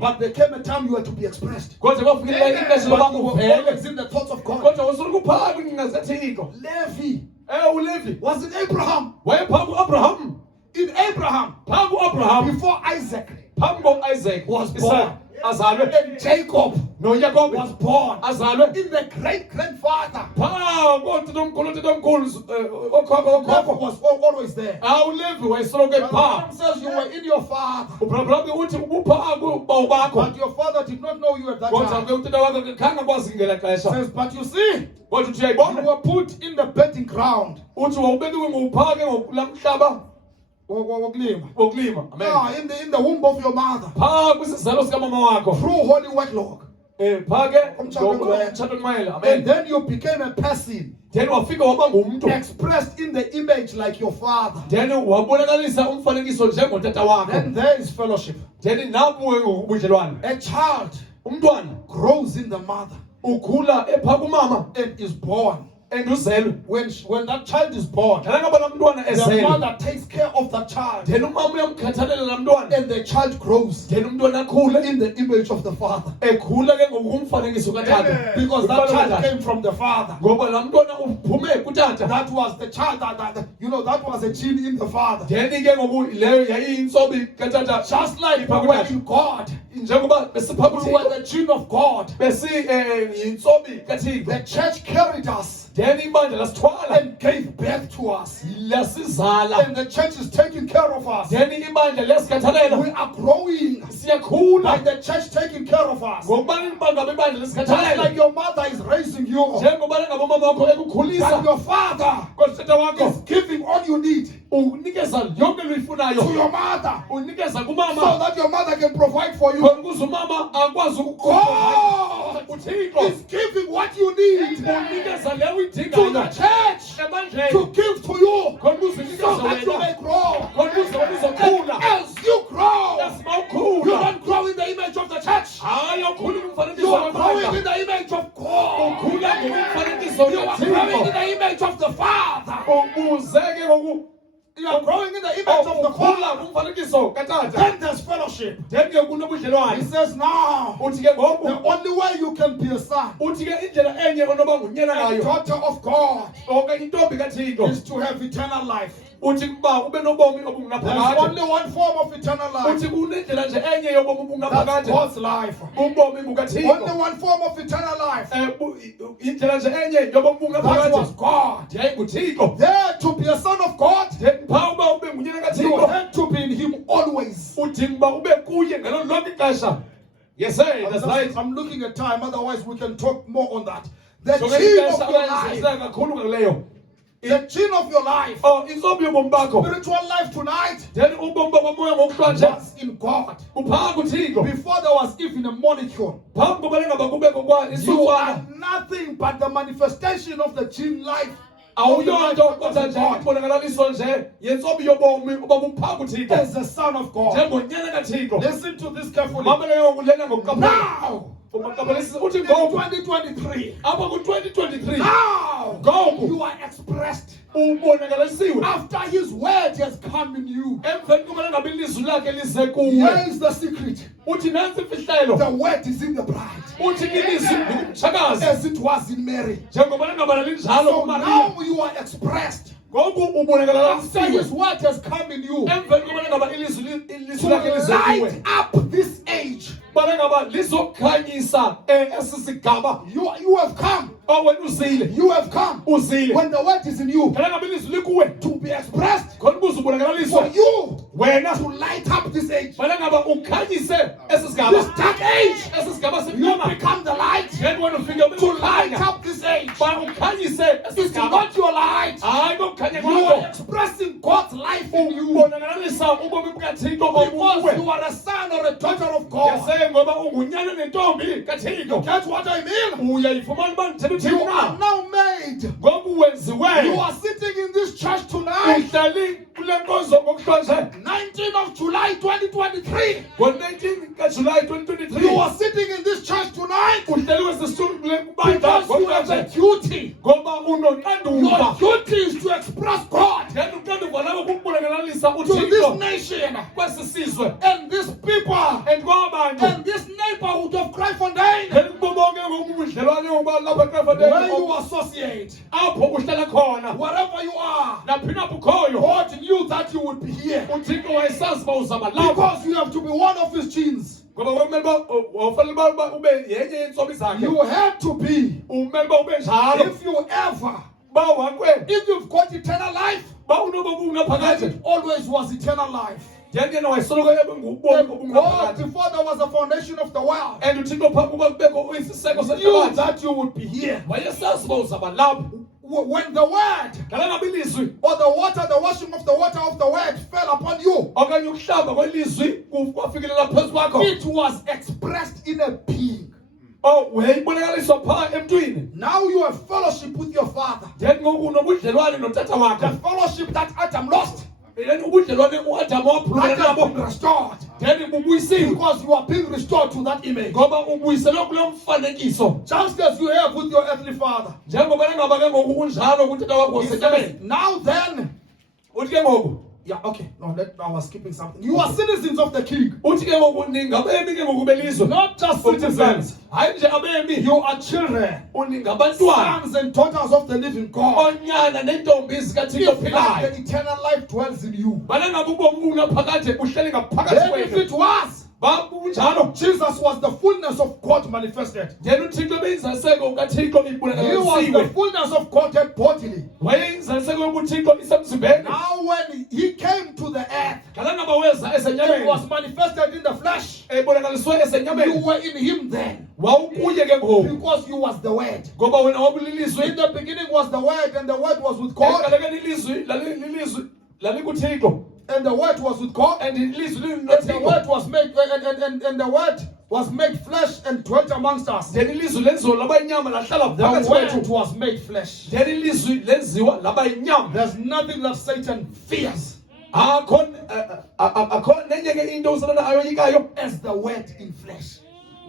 But there came a time you had to be expressed. But you were always in the thoughts of God. Levi was in Abraham. In Abraham. Before Isaac. phambi ko-Isaac Was Isaac born. azalwe And Jacob noYakobe was born. azalwe In the great-grandfather, phaa kotatomkhulu okhokho Jacob was always there. awulevi wayesoloko The ephaa Bible says you were in your father, ubrabra uthi ubuphaa kubawu bakho but your father did not know you at that kodwa time. ke utata wakhe khange akwazi ngela xesha Says, but you see, kodwa uthi you uyayibona were put in the betting ground. uthi wawubekiwe ngowuphaa ke ngolaa mhlaba Wokulima. wokulima amen In the womb of your mother, phaa kwisizalo sikamama wakho through holy wedlock. phaa ke Umtshato umtshato onqwele And amen then you became a person then wafika waba ngumntu expressed in the image like your father. then wabonakalisa umfanekiso njengotata wakho Then there is fellowship. then nabuwe ngobudlelwane A child umntwana grows in the mother ukhula ephaa kumama and is born. and uzelwe When that child is born, ngala ngaba laa mntwana the ezelwe mother takes care of the child, then umama uyamkhathalela laa mntwana and the child grows then umntwana akhule in the image of the father. ekhula ke ngokumfanekiso katata Because that child came from the father. ngoba laa mntwana uphume kutata That was the child that was a gene in the father. then ke ngoku leyo yayiyintsobi katata Just like we were in God, njengoba besipha we were kuthixo the gene of God. yintsobi kathixo The church carried us then ibandla lasithwala and gave birth to us. lasizala And the church is taking care of us. then ibandla liyasikhathalela We are growing by siyakhula the church taking care of us. ngokubana ngaba ibandla Just lisikhathalela like your mother is raising you, njengobana ngabomama wakho that ekukhulisa your father kodwa tata wakho is giving all you need unikeza yonke to luyifunayo your mother unikeza so kumama that your mother can provide for you. khona ukuze umama akwazi God uthixo is giving what you need unikeza leyo to the uyidingayo church ebandleni to give to you khona ukuze so unikeze that you may wena grow. khona ukuze wena uzokhula And as you grow, lasima you ukhula don't grow in the image of the church. hayi awukhuli You kumfanekiso are growing in webandla the image of God. ukhula ngomfanekiso You are growing in yothixo the image of the Father. ubuzeke ngoku You are growing in the image of the ukhula Father. kumfanekiso katata Then there's fellowship. then ke kunobudlelwane He says now, uthi ke ngoku the only way you can be a son, uthi ke indlela enye onoba ngunyana a ngayo daughter of God, okanye intombi kathixo is to have eternal life. uthi kuba ube nobomi There's obungaphakade only one form of eternal life. uthi kunendlela nje enye yobomi That's obungaphakade God's life. ubomi Only bukathixo one form of eternal life. indlela nje enye yobomi That was obungaphakade God. yayinguthixo There to be a son of God, phaa uba ube ngunyana you kathixo had to be in Him always. udinga uba ube kuye ngalo lonke ixesha yes sir that's right I'm looking at time, otherwise we can talk more on that. The so gene ngexesha of your life, abayenzisa kakhulu ngaleyo the gene of your life, intsomi yobomi bakho spiritual life tonight then ubomi bakomoya ngokuhlanje was in God. uphaa kuthixo Before there was even a molecule, phambi kobana ngaba kubekho kwa you isukwana are nothing but the manifestation of the gene life. awuyonto kodwa nje ibonakaliso nje yentsomi yobomi uba buphaa kuthixo As the son of God. njengonyana kathixo Listen to this carefully. mamele ngokulena ngokuqaphela Now, umaqaphelisa uthi in ngoku 2023, apha ku-2023 now ngoku you are expressed ubonakalisiwe after His word has come in you. emveni kobana ngabe ilizwi lakhe lize kuwe Here is the secret. uthi nantsi imfihlelo The word is in the bride, uthi ilizwi ngumtshakazi as it was in Mary. njengobana ngaba lalinjalo So kumariya now you are expressed ngoku after ubonakalisiwe His word has come in you emveni kobana ngaba ilizwi to lakhe lize kuwe light up this age. bana ngaba lizokhanyisa esi sigaba You have come. wena uzile You have come. uzile When the word is in you, ngala ngaba ilizwi likuwe to be expressed khona ukuze for ubonakaliswe you wena to light up this age. bana ngaba ukhanyise esi This sigaba dark age, esi sigaba you simnyama become the light then wena ufike to light ukhanya up this age. ba ukhanyise esi It's sigaba not your light. hayi kokukhanya You are kwakho expressing God's life in you. ubonakalisa ubomi bukathixo Because obukuwe you are a son or a daughter of God. yase ngoba ungunyana nentombi kathixo That's what I mean. uyayifumana uba ndithetha You uthini are na now made. ngoku You wenziweyo are sitting in this church tonight, uhleli kule nkonzo ngokuhlanje 19th of July 2023. ngo-19 kaJulayi You 2023 are sitting in this church tonight uhleli kwesisitulu kule kubandla because you have a ngokuhlanje duty. ngoba Your unoxanduva duty is to express God then uxanduva lakho kukubonakalisa to this uthixo nation kwesi sizwe and these people and kwabantu and this neighborhood of Kraaifontein then kubo bonke ngobudlelwane ngoba lapha where you eKraaifontein associate. apho uhlala khona Wherever you are, naphi na ukhoyo God knew that you would be here. uthixo wayesazi uba uzaba lapha Because you have to be one of his genes. ngoba kumele wafanele uba ube yenye yeentsomi zakhe You had to be. umele uba ube njalo If you ever, ba wakwe if you've got eternal life, ba unoba and bungaphakathi it always was eternal life. njengena wayesoloko ebengubomi And God, obungaphakathi before there was a foundation of the world, and uthixo phambi kokuba kubekho isiseko knew sehlabathi that you would be here. wayesazi uba uzaba lapha When the word ngala ngabe ilizwi or the water, the washing of the water of the word fell upon you, okanye ukuhlamba kwelizwi kwafikelela phezu kwakho it was expressed in a being. wayibonakaliswa phaa emntwini Now you have fellowship with your father. then ngoku unobudlelwane notata wakho The fellowship that Adam lost, then ubudlelwane uAdam waphulukana that has nabo been restored. then bubuyisiwe Because you are being restored to that image. ngoba ubuyiselwe kulo mfanekiso Just as you have with your earthly father. njengoba ngaba ke ngoku kunjalo kutata wakho He says, wasenyameni now then, uthi ke ngoku yeah, okay, no, I was skipping something. You are citizens of the king, uthi ke ngoku ningabemi ke ngoku belizwe not just citizens. hayi nje abemi You are children, uningabantwana sons and daughters of the living God. onyana nentombi zikathixo If like philayo the eternal life dwells in you, bana ngabe ubomi bungaphakathi buhleli ngaphakathi then if kwenu it was, babunjalo Jesus was the fullness of God manifested. yena uthixo beyinzaliseko ukathixo He was the ibonakalisiwe fullness of God bodily. wayeyinzaliseko yobuthixo isemzimbeni Now when he came to the earth, ngala ngaba weza he esenyameni was manifested in the flesh. ebonakaliswe You esenyameni were in him then, wawukuye ke ngoku because you was the word. ngoba wena wabulilizwi In the beginning was the word, and the word was with God, ekalekeni ilizwi lilizwi lalikuthixo and the word was with God, and ilizwi and the lilinothixo word was made, and the word was made flesh and dwelt amongst us. then ilizwi lenziwa laba inyama lahlala The phakathi word kwethu was made flesh. then ilizwi lenziwa laba inyama There's nothing that Satan fears akho nenye ke into usalana ayoyikayo as the word in flesh.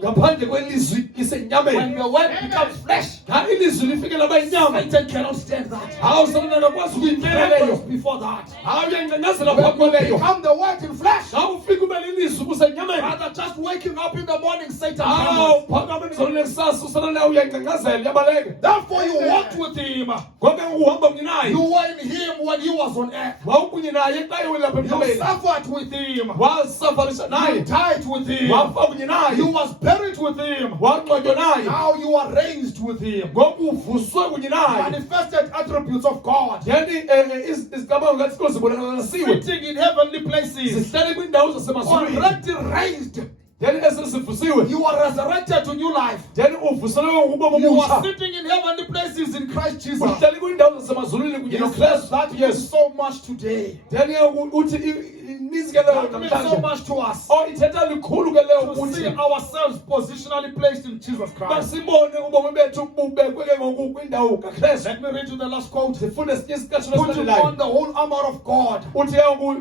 ngaphandle kwelizwi When lisenyameni the word becomes flesh, xa ilizwi lifike laba inyama Satan cannot stand that. hawu usalana akakwazi ukuyimela Trembles leyo before that. hawu uyayingcengezela When phambi you kwaleyo become the word in flesh, xa ufika ube lilizwi kusenyameni rather just waking up in the morning, Satan hawu trembles. phakame emzolweni eksasa usalana uyayingcengezela yabaleke Therefore you walked with him. ngoke uhamba kunye naye You were in him when he was on earth. wawukunye naye xa yewelapha You emhlabeni suffered with him. wasafarisha You naye died with him. wafa kunye naye You was buried with him. wangcwatywa naye Now you are raised with him. ngoku uvuswe kunye naye Manifested attributes of God. yani izicabango kathixo zibonakalisiwe Sitting in heavenly places. zihleli kwiindawo zasemazulwini Already raised. yani esesivusiwe You are resurrected to new life. yani uvuselwe ubomi You are obutsha sitting in heavenly places in Christ Jesus. uhleli kwiindawo zasemazulwini kunye He says nokristu that means yesu so much today. yani uthi ininzi ke leyo That means so namhlanje much to us. ithetha likhulu ke leyo To see kuthi ourselves positionally placed in Jesus Christ. basibone ubomi bethu bubekwe ke ngoku kwindawo kakristu Let me read you the last quote. sifunde sinye isiqesho Putting lesilandelayo on the whole armor of God. uthi ke ngoku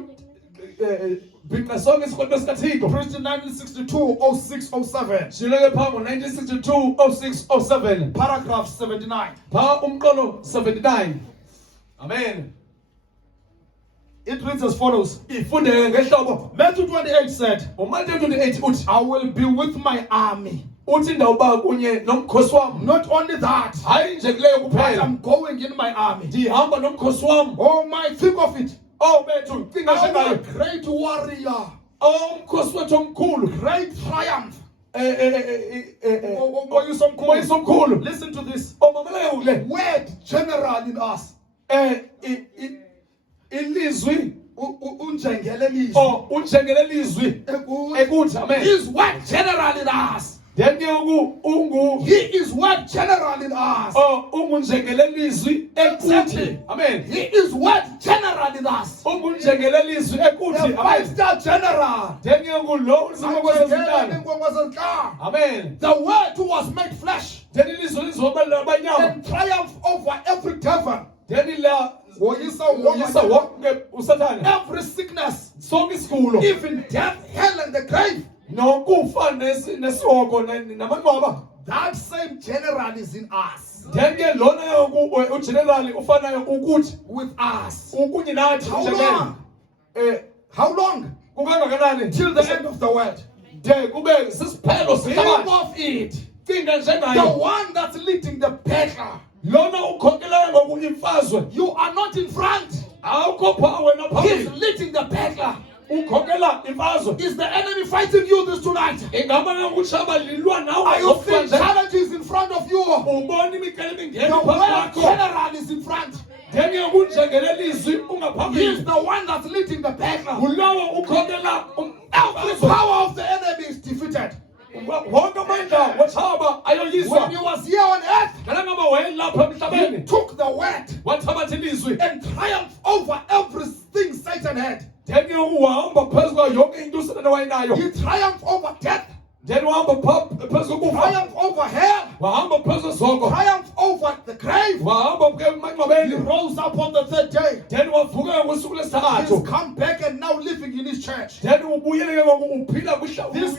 bhinqa sonke isikhonto sikathixo Christian 1962, 06, 07. shileke phaa ngo-1962 06 07 Paragraph 79. phaa umqolo 79 amen It reads as follows. ifundeke ngehlobo Matthew 28 said, uMatthew 28 uthi I will be with my army. uthi ndawuba kunye nomkhosi wam Not only that, hayi nje kuleyo but kuphela I'm going in my army. ndihamba nomkhosi wam Oh my, think of it. oh bethu cinga Our njengayo great warrior. umkhosi wethu omkhulu Great triumph. umoyisa omkhulu Listen to this. omamelayo kule Word general in us. ilizwi Unjengelelizwi. unjengele lizwi ekuthi amen His word general in us. then ke ungu He is word general in us. ungunjengele lizwi ekuthi Exactly. amen He is word general in us. ungunjengele lizwi ekuthi The amen five-star general. then ke ngulo uzima kwezintana amen The word who was made flesh then ilizwi lizobalula abanyama and triumph over every devil. then la Woyisa woyisa wonke usathane every sickness, sonke isigulo even death, hell, and the grave. nokufa nesihoko namangcwaba That same general is in us. then ke lona ugenerali ufanayo ukuthi With us. ukunye nathi How njengelo long? How long? kukangakanani Till the end of the world. de kube sisiphelo Think sehlabathi of it. cinga The njengayo one that's leading the battle. lona ukhokhelayo ngoku imfazwe You are not in front. awukho pha wena He's phambili leading the battle. ukhokela imfazwe. Is the enemy fighting you this tonight? Ingaba ngokutshaba lilwa nawe Are you seeing ngokuhlanje? challenges in front of you? Ubona imikeli mingeni The phambi world kwakho. general is in front. Ngeke kunjengelelizwi He's ungaphambili. the one that's leading the battle. Ulowo ukhokela Every power of the enemy is defeated. wonke amandla wetshaba ayoyiswa. When he was here on earth, Ngala ngaba wayelapha he emhlabeni took the word wathabatha ilizwi and triumphed over everything Satan had. then uhamba phezu kwayo yonke into uSathane wayenayo. He triumphed over death, Then wahamba phezu kokufa. triumphed over hell, Wahamba phezu kwesongo. triumphed over the grave. Wahamba He emangcwabeni. rose up on the third day. Then wavuka ngosuku He's lesithathu. come back and now living in his church. Then ubuyele ke ngoku uphila This-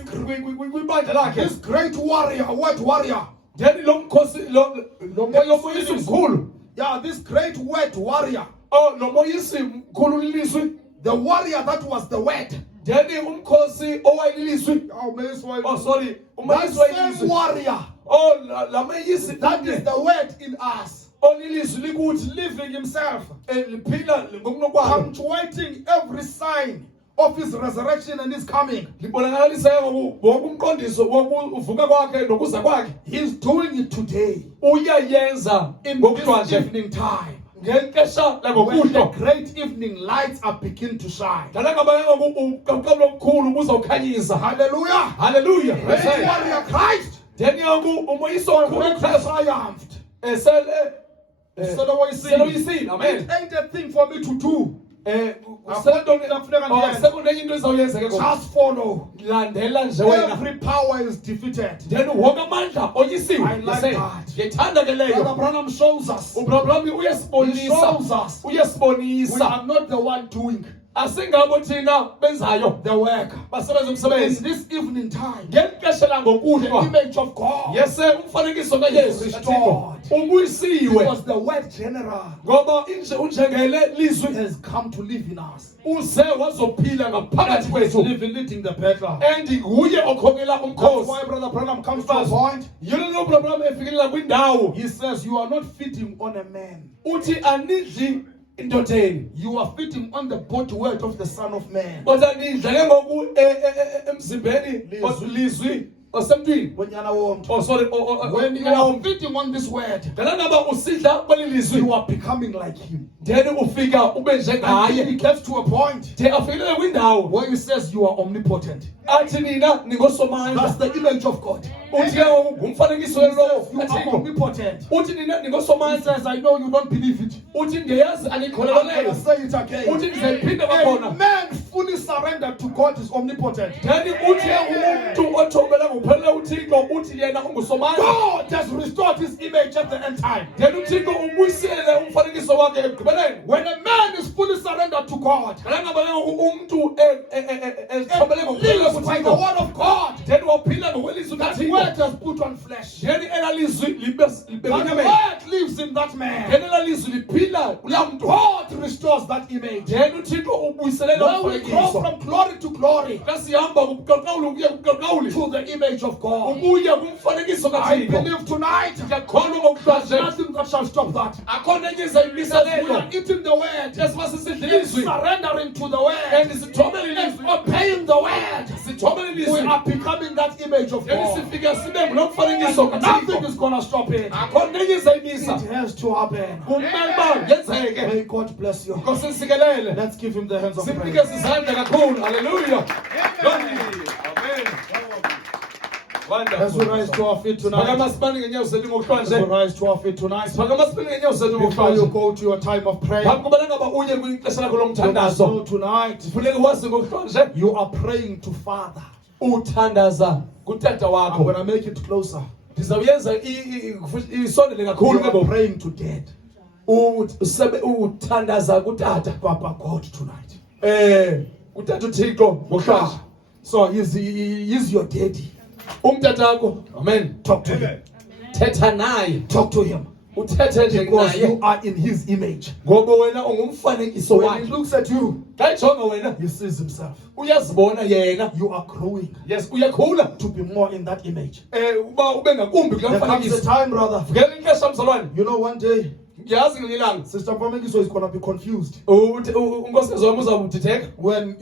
kwibandla lakhe. This great warrior, word warrior. Then lo mkhosi lo moyisi mkhulu. Yeah, this great word warrior. Oh, lo moyisi mkhulu lilizwi. The warrior that was the word. Then umkhosi owayilizwi. Oh, may Oh, sorry. that Umayisi same wayilizwi. warrior. Oh, la mayisi That is the word in us. olilizwi likuthi Living himself. liphila ngokunokwalo. Punctuating every sign of his resurrection and his coming. Libonakalisa wonke umqondiso wokuvuka kwakhe nokuza kwakhe. He's doing it today Uyayenza in this ngokuhlanje. evening time. Ngexesha When the langokuhlwa. great evening lights are begin to shine. Dala ngaba ngokuqabula omkhulu uzawukhanyisa. Hallelujah. Hallelujah. Great warrior Christ. Then yangu umoyisi omkhulu Kristu Triumphed. esele So the way you see, seloyisile. it Amen. ain't a thing for me to do. Sekunenye into ezawuyenzeka ngoku. Just follow. Landela nje wena. Every power is defeated. Then wonke amandla oyisiwe. I like that. Ngethanda ke Brother leyo. Branham shows us uBraham He uyasibonisa. shows us we Uyasibonisa. are not the one doing Asingabo thina benzayo the work. basebenza In umsebenzi. this evening time, Ngexesha the langokuhlwa. image of God Yese umfanekiso kaYesu restored. ubuyisiwe. because the word general Ngoba unjengele lizwi has come to live in us. uze wazophila ngaphakathi He's kwethu. leading the battle. And nguye okhokela That's umkhosi. why Brother Branham comes to a point. Yilo lo problem efikelela kwindawo. He says, you are not feeding on a man. Uthi anidli indodeni. You are feeding on the body weight of the Son of Man. Kodwa nidla ke ngoku emzimbeni lizwi osemntwini. Bonyana womuntu. Oh sorry. When you are feeding on this word, Ngala ngaba usidla kweli lizwi. you are becoming like him. Then ufika ube And he njengaye. gets to a point De afikelele kwindawo. where he says you are omnipotent. Athi nina That's ningosomandla. the image of God. Uthi ke umfanekiso He says lo you are kaThixo. omnipotent. Uthi nina He ningosomandla. says, I know you don't believe it. Uthi ngiyazi I'm anikholelwa going to leyo. say it again. Uthi ngizayiphinda A kwakhona. man fully surrendered to God is omnipotent. Then uthi umuntu othobela ngokuphelele uThixo uthi yena ungusomandla. God has restored his image at the end time. Then uThixo ubuyisele umfanekiso wakhe ekugqibeleni. When a man is fully surrendered to God Ngala ngaba umuntu ethobele and ngokuphelele lives by the kuThixo. word of God, Then waphila ngokwelizwi that kaThixo. word has put on flesh. Then elalizwi libe That enyameni. word lives in that man. Then elalizwi liphila kulaa muntu. God restores that image. Then uThixo ubuyiselela When we grow umfanekiso. from glory to glory Kasihamba kubuqaqawuli ukuya kubuqaqawuli. to the image of God, Ubuya kumfanekiso I kaThixo. believe tonight Ngiyakholwa there's ngokuhlanje. nothing that shall stop that. Akhona enye ezayimisa We leyo. are eating the word, Yesiba sisidla and ilizwi. surrendering to the And word, sithobele and ilizwi. obeying the word. Sithobele We ilizwi. are becoming that image of Then God. sifika sibe ngulo mfanekiso Nothing kaThixo. is going to stop it. Akhona enye ezayimisa. It has to happen. Kumele uba yenzeke. May God bless you. Nkosi nisikelele. Let's give him the hands of Simnike praise. sizandla kakhulu. Hallelujah. Amen. As we rise to our feet tonight, Phakama sibane ngenyawo zethu as we ngokuhlanje. rise to our feet tonight, Phakama sibane ngenyawo zethu before you ngokuhlanje. go to your time of prayer, Phambi kobana ngaba uye kwixesha lakho you must lomthandazo. know tonight Funeka wazi ngokuhlanje. you are praying to Father. Uthandaza kutata I'm wakho. going to make it closer. Ndizawuyenza isondele kakhulu ke You are bo. praying to Dad, Uthandaza kutata. Papa God tonight. Utata uThixo ngokuhlanje. So he's your daddy. Umtatakho. Amen. Talk to him. Thetha naye. Talk to him. Uthethe nje Because you naye. are in his image. Ngoba wena ungumfanekiso When he wakhe. looks at you, Xa ejonga wena he sees himself. uyazibona yena. You are growing Yes, uyakhula. to be more in that image. Uba ube ngakumbi kula There comes a mfanekiso. time, brother. Vukela ixesha mzalwane. You know, one day ngiyazi ngelanga Sister Mpamekiso is going to be confused unkosikazi wami uzawudideka when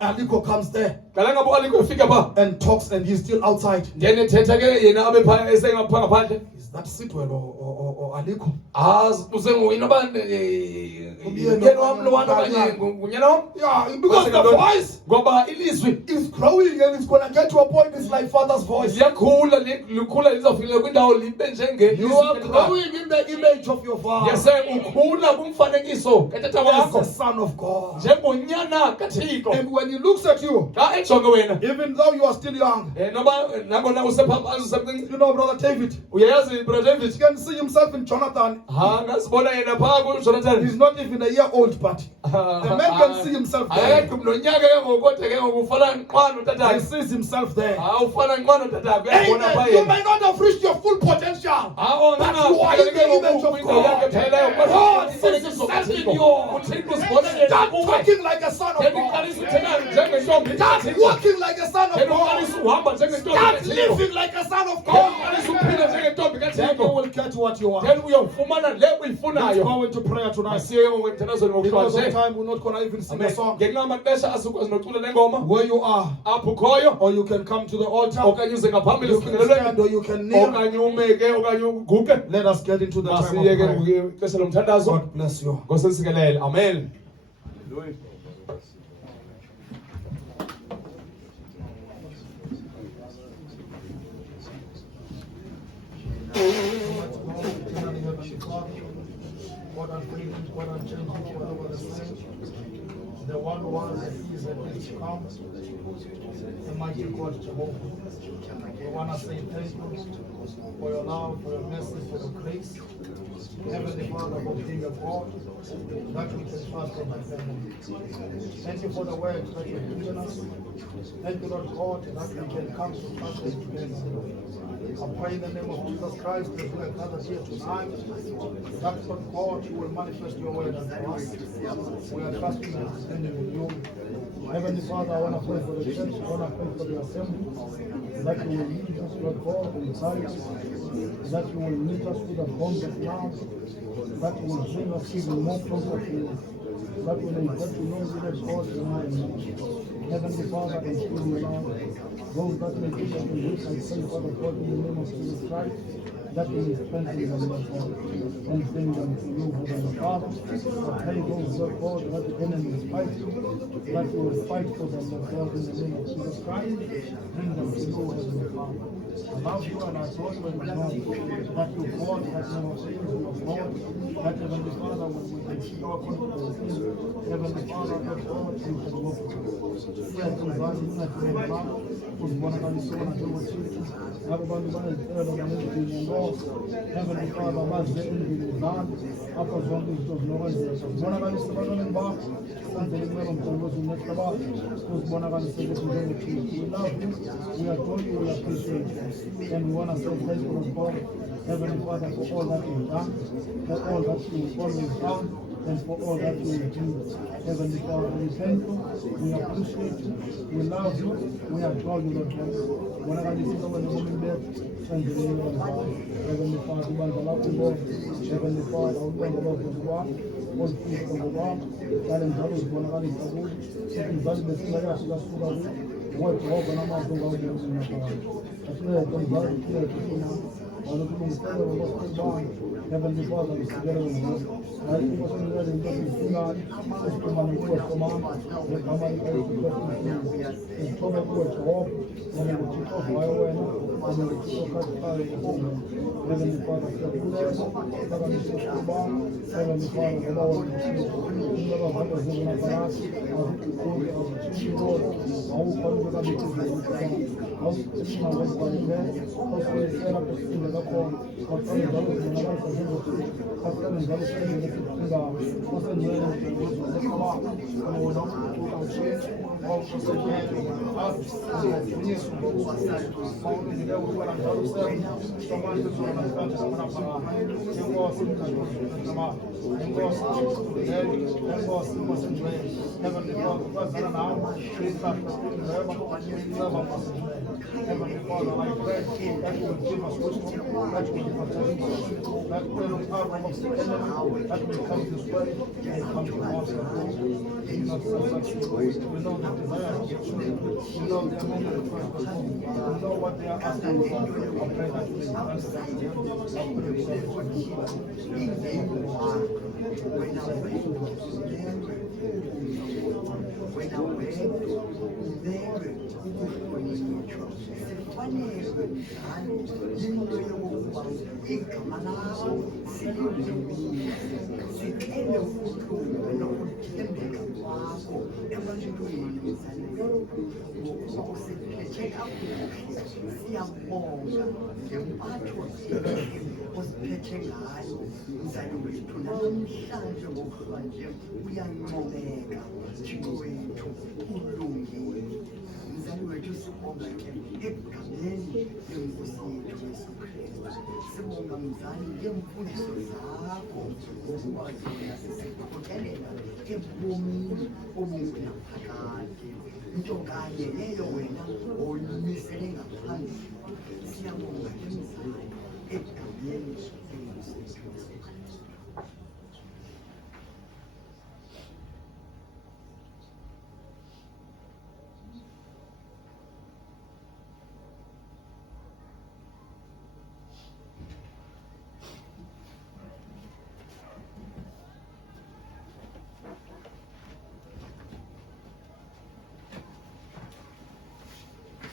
Aliko comes there ngala ngabe aliko efika pha and talks and he's still outside. then ethetha ke yena abe pha esengapha ngaphandle. Is that Sitwell or Aliko? Usenguyini abanye yena wami lo wami abanye ngunyana wami. Yeah, because the voice ngoba ilizwi is growing and it's going to get to a point it's like Father's voice. liyakhula likhula lizofika kwindawo libe njenge. You are growing in the image of your Father. yese ukhula kumfanekiso katata As wakho the Son of God. njengonyana kaThixo. And when he looks at you, xa ejonge wena even though you are still young, noba nangona usephambanzi usemncinci you know, Brother David, uyayazi Brother David you can see himself in Jonathan. ngasibona yena phaa kuJonathan. He's not even a year old, but the man can see himself there. akekho nonyaka ke ngoku kodwa ke ngoku ufana nqwana He utatakhe. sees himself there. ufana nqwana utatakhe uyabona phaa Amen. You yena. may not have reached your full potential. But you are in the image of God. God sees himself in you. Start talking like a son of God. Start walking like a son of God. Start living like a son of God. Then you will get what you want. Let's go into prayer tonight. Because of time, we're not going to even sing a song. Where you are, or you can come to the altar, you can stand or you can kneel. Let us get into the time of prayer. God bless you. Amen. The one who was and is and is to come, the mighty God Jehovah. We want to say thank you for your love, for your mercy, for your grace. Heavenly Father, for being a God that we can trust in my family. Thank you for the word that you have given us. Thank you, Lord God, that we can come to trust you together. I pray in the name of Jesus Christ that we are gathered here tonight. That, Lord God, you will manifest your word unto us. We are trusting and standing with you. Heavenly Father, I want to pray for the church. I want to pray for the assembly. That you will lead us, Lord God, and guide us. That you will meet us with the bones of love. That you will bring us even more closer to you. That we may get to know you, Lord God, tonight. Heavenly Father, and still you, Lord. Those that may be in this, I pray, Father God, in the name of Jesus Christ, that we will strengthen them, Lord God, and bring them to you, Heavenly Father. I pray, those, Lord God, that the enemy is fighting, that you will fight for them, Lord God, in the name of Jesus Christ. Bring them to you, Heavenly Father. I love you and I trust you and know that your God has never failed, your God, that Heavenly Father, when we can see our confidence in Heavenly Father, Lord God, you can walk with us. We are converting that you have done. Uzibonakalisona njengothixo labo bantu banezicelo banezidingo Heavenly Father baze endlini zami apho zonke izinto zinokwenzeka uzibonakalise ebantwaneni bakho senzele kumele mkhongozi unehle bakho uzibonakalise ukuthi njengothixo. We love you, we adore you, we appreciate you, and we want to say thank you, Lord God, Heavenly Father, for all that you've done, for all that you've always done, and for all that you will do. Heavenly Father, we thank you, we appreciate you, we love you, we adore you, Lord God. Bonakalisa wena ubomi bethu, senzele Lord God. Heavenly Father, ubandla lakho Lord. Heavenly Father, ulwendo lwavuzi kwami, olufihlo ngokwami, kale njalo uzibonakalisa kuthi, sithi mzali besingayasho kasuka kuthi, ngoJehova namazwi ngawubuzima phakathi. Asilethe mzali kulethe thina, walokulungiselela ngokwasibani. Heavenly Father, usikelele ngokuthi, hayi ukwasinikele into esiyifinayo, esixhumane kuwe somama, ngegama likaYesu Kristu. Sithobe kuwe Jehova, ngoba nguThixo ovayo wena, ngoba nguThixo okhathayo kuwe. Heavenly Father, siyakulela, siphakamise ukubana, Heavenly Father, ngoba wena uThixo, abavale zibona phakathi, aziguquli, azitshintshile, awukholwe kabithizwe umhlaba, awusiqina ngokubhalileyo, awusilisela kusinda kakhona, awuqale njalo uzibonakalisa njengothixo, awuqale njalo usenzele esifundayo, usenzele njengothixo lekhabanga, kona wena uNkulunkulu awutshintshe, awuqosekele, azidunyiswe ngokukhulu, awulungile ukubana njalo usenze, somanje zona namhlanje sibona phakathi, inkosi inkosi inkosi inkosi masindweni. Heavenly Father, ukazana nawe, Kristu, inceba masindweni. Heavenly Father, I pray that you will give us wisdom, that you will give us understanding, that every arrow of the enemy that may come this way will come to pass. Jesus, we know the desire of your children. We know their moment of first before. We know what they are asking for. I pray that you will answer them. I pray for usiphethe ngayo mzali wethu namhlanje ngokuba nje uyancomeka Thixo wethu ulungile mzali wethu sibonga ke egameni lenkosi yethu Yesu Kristu sibonga mzali ngemfundiso zakho ngokwazi wena sisikhokelela ebomini obunaphakade into kanye leyo wena oyimisele ngaphandle siyabonga ke mzali egameni lenkosi yethu Yesu Kristu.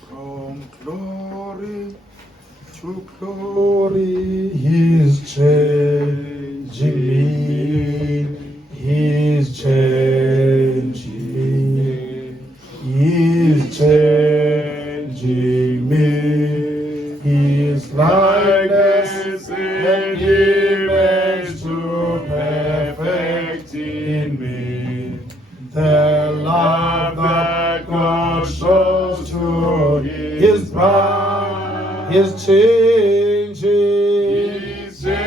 From glory to glory, He's changing me. He's changing me. He's changing me. His likeness and image to perfect in me. The love that God shows to His bride is changing. He's changing.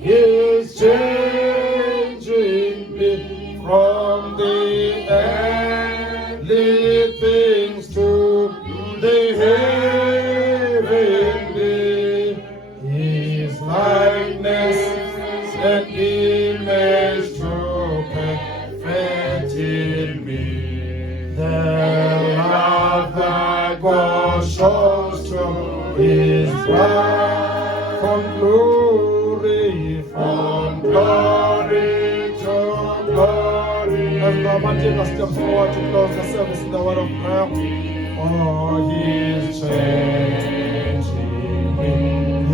He's changing me from the earthly things to the heavenly. His likeness and image to perfect in me. The love that God shows to His bride from glory to glory. As the Mantina steps forward to close the service in the word of prayer, oh, He's changing me.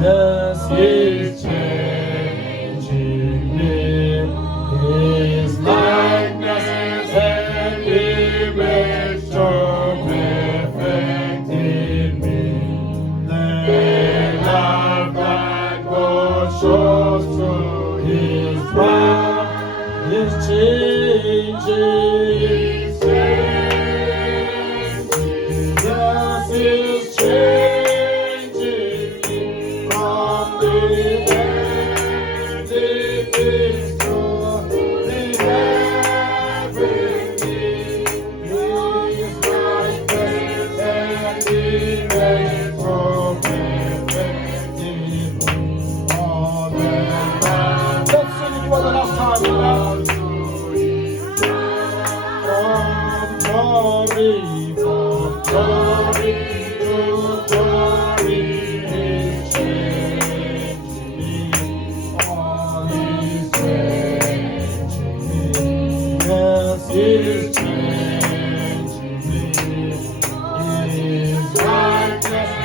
Yes, He's changing me. His likeness and image to perfect in me. The love that God shows to His bride is changing. Yes, He's changing me from the earthly things to the heavenly. His likeness and image to perfect in me. Amen. Let's sing it for the last time. From glory to glory, He's changing me. Oh, He's changing me. Yes, He's changing me. His likeness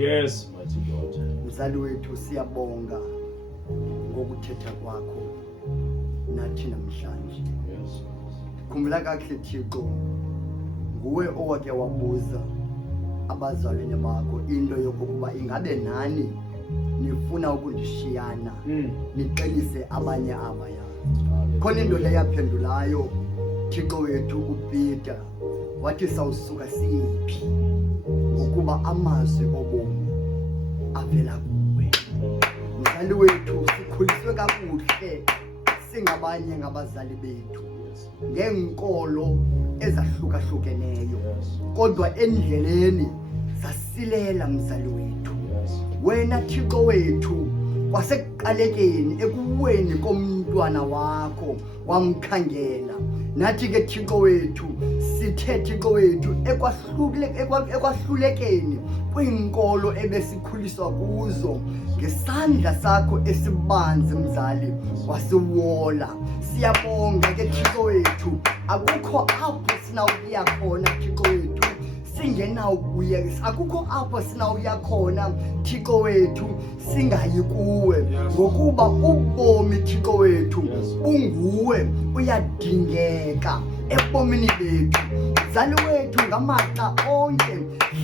Yes, mighty God. Mzali wethu siyabonga ngokuthetha kwakho nathi namhlanje. Yes. Khumbula kahle Thixo, nguwe owake wabuza abazalwane bakho into yokuba ingabe nani nifuna ukundishiyana niqelise abanye abaya. Khona into leyaphendulayo Thixo wethu uPeter wathi sawusuka siphi ngokuba amazwi obomi avela kuwe. Mzali wethu sikhuliswe kakuhle singabanye ngabazali bethu ngenkolo ezahlukahlukeneyo, kodwa endleleni sasilela mzali wethu. Wena Thixo wethu kwasekuqalekeni ekuweni komntwana wakho wamkhangela. Nathi ke Thixo wethu sithe Thixo wethu ekwahlulekeni kwinkolo ebesikhuliswa kuzo, ngesandla sakho esibanzi mzali wasiwola. Siyabonga ke Thixo wethu, akukho apho sinawuya khona Thixo wethu singenawukuya, akukho apho sinawuya khona Thixo wethu singayi kuwe, ngokuba ubomi Thixo wethu bunguwe, uyadingeka ebomini bethu. Mzali wethu ngamaxa onke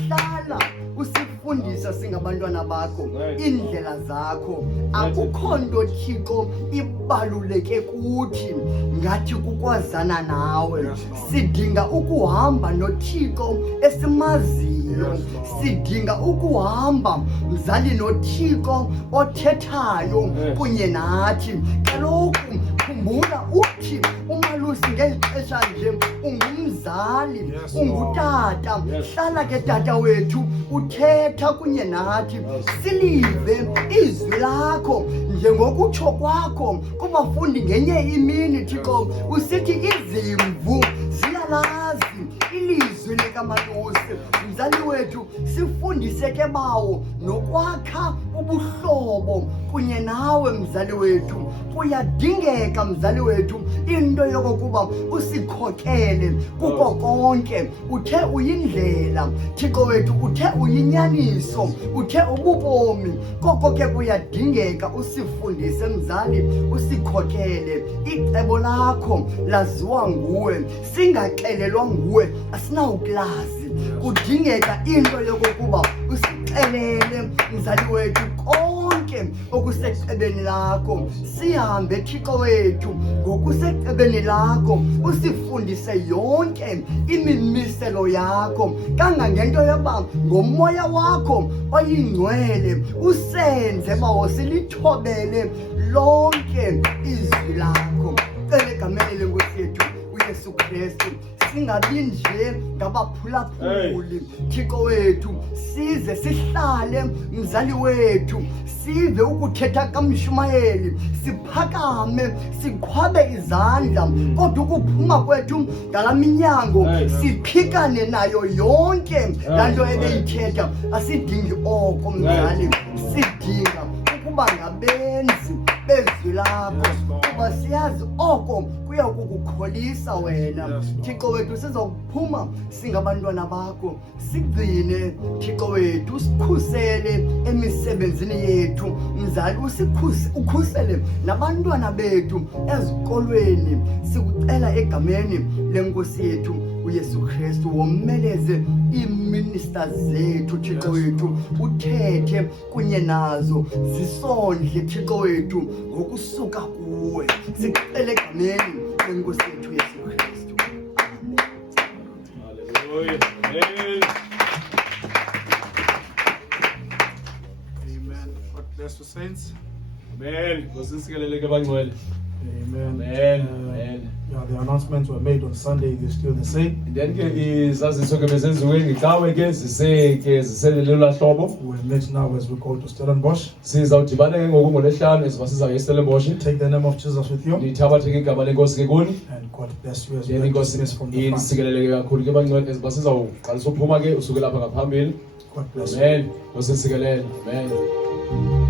hlala usifundisa singabantwana bakho indlela zakho. Akukho nto Thixo ibaluleke kuthi ngathi kukwazana nawe. Sidinga ukuhamba noThixo esimaziyo, sidinga ukuhamba mzali noThixo othethayo kunye nathi. Kaloku khumbula uthi umalusi ngeli xesha nje ungumzali, ungutata. Hlala ke tata wethu uthetha kunye nathi, silive izwi lakho njengokutsho kwakho kubafundi ngenye imini Thixo usithi izimvu ziyalazi ilizwi likaMalusi. Mzali wethu sifundise ke bawo nokwakha ubuhlobo kunye nawe mzali wethu. Kuyadingeka mzali wethu into yokokuba usikhokele kuko konke. Uthe uyindlela Thixo wethu, uthe uyinyaniso, uthe ububomi. Koko ke kuyadingeka usifundise mzali, usikhokele. Icebo lakho laziwa nguwe, singaxelelwa nguwe asinawuklazi. Kudingeka into yokokuba usixelele mzali wethu konke okusecebeni lakho. Sihambe Thixo wethu ngokusecebeni lakho, usifundise yonke imimiselo yakho, kangangento yoba ngomoya wakho oyingcwele usenze bawo silithobele lonke izwi lakho. Cele egameni lenkosi yethu uYesu Kristu, singabi nje ngabaphulaphuli Thixo wethu, size sihlale mzali wethu, sive ukuthetha kaMshumayeli, siphakame siqhwabe izandla, kodwa ukuphuma kwethu ngala minyango siphikane nayo yonke laa nto ebeyithetha. Asidingi oko mzali, sidinga ukuba ngabenzi bezwi lakho, kuba siyazi oko kuya kukukholisa wena Thixo wethu. Sizokuphuma singabantwana bakho, sigcine Thixo wethu, usikhusele emisebenzini yethu mzali, ukhusele nabantwana bethu ezikolweni. Sikucela egameni lenkosi yethu uYesu Kristu, womeleze iministers zethu Thixo wethu, uthethe kunye nazo, zisondle Thixo wethu ngokusuka kuwe. Sicela egameni lenkosi yethu uYesu Kristu. Amen. Hallelujah. Amen. God bless you, saints. Amen. Ngosikeleleke bangcwele. Amen. Amen. Amen. Yeah, the announcements were made on Sunday. They're still the same. Then ke izaziso ke bezenziwe ngecawe ke ziselelelwa hlobo. We'll meet now as we go to Stellenbosch. Sizawudibana ke ngoku ngoLesihlanu esibasiza eStellenbosch. Take the name of Jesus with you. Nithabathe ke igama lenkosi ke kuni. And God bless you as Then we inkosi dismiss from the front. insikeleleke kakhulu ke bangcwele esibasiza uqalisa uphuma ke usuke lapha ngaphambili. God bless you. Amen. Ngosikelele. Amen.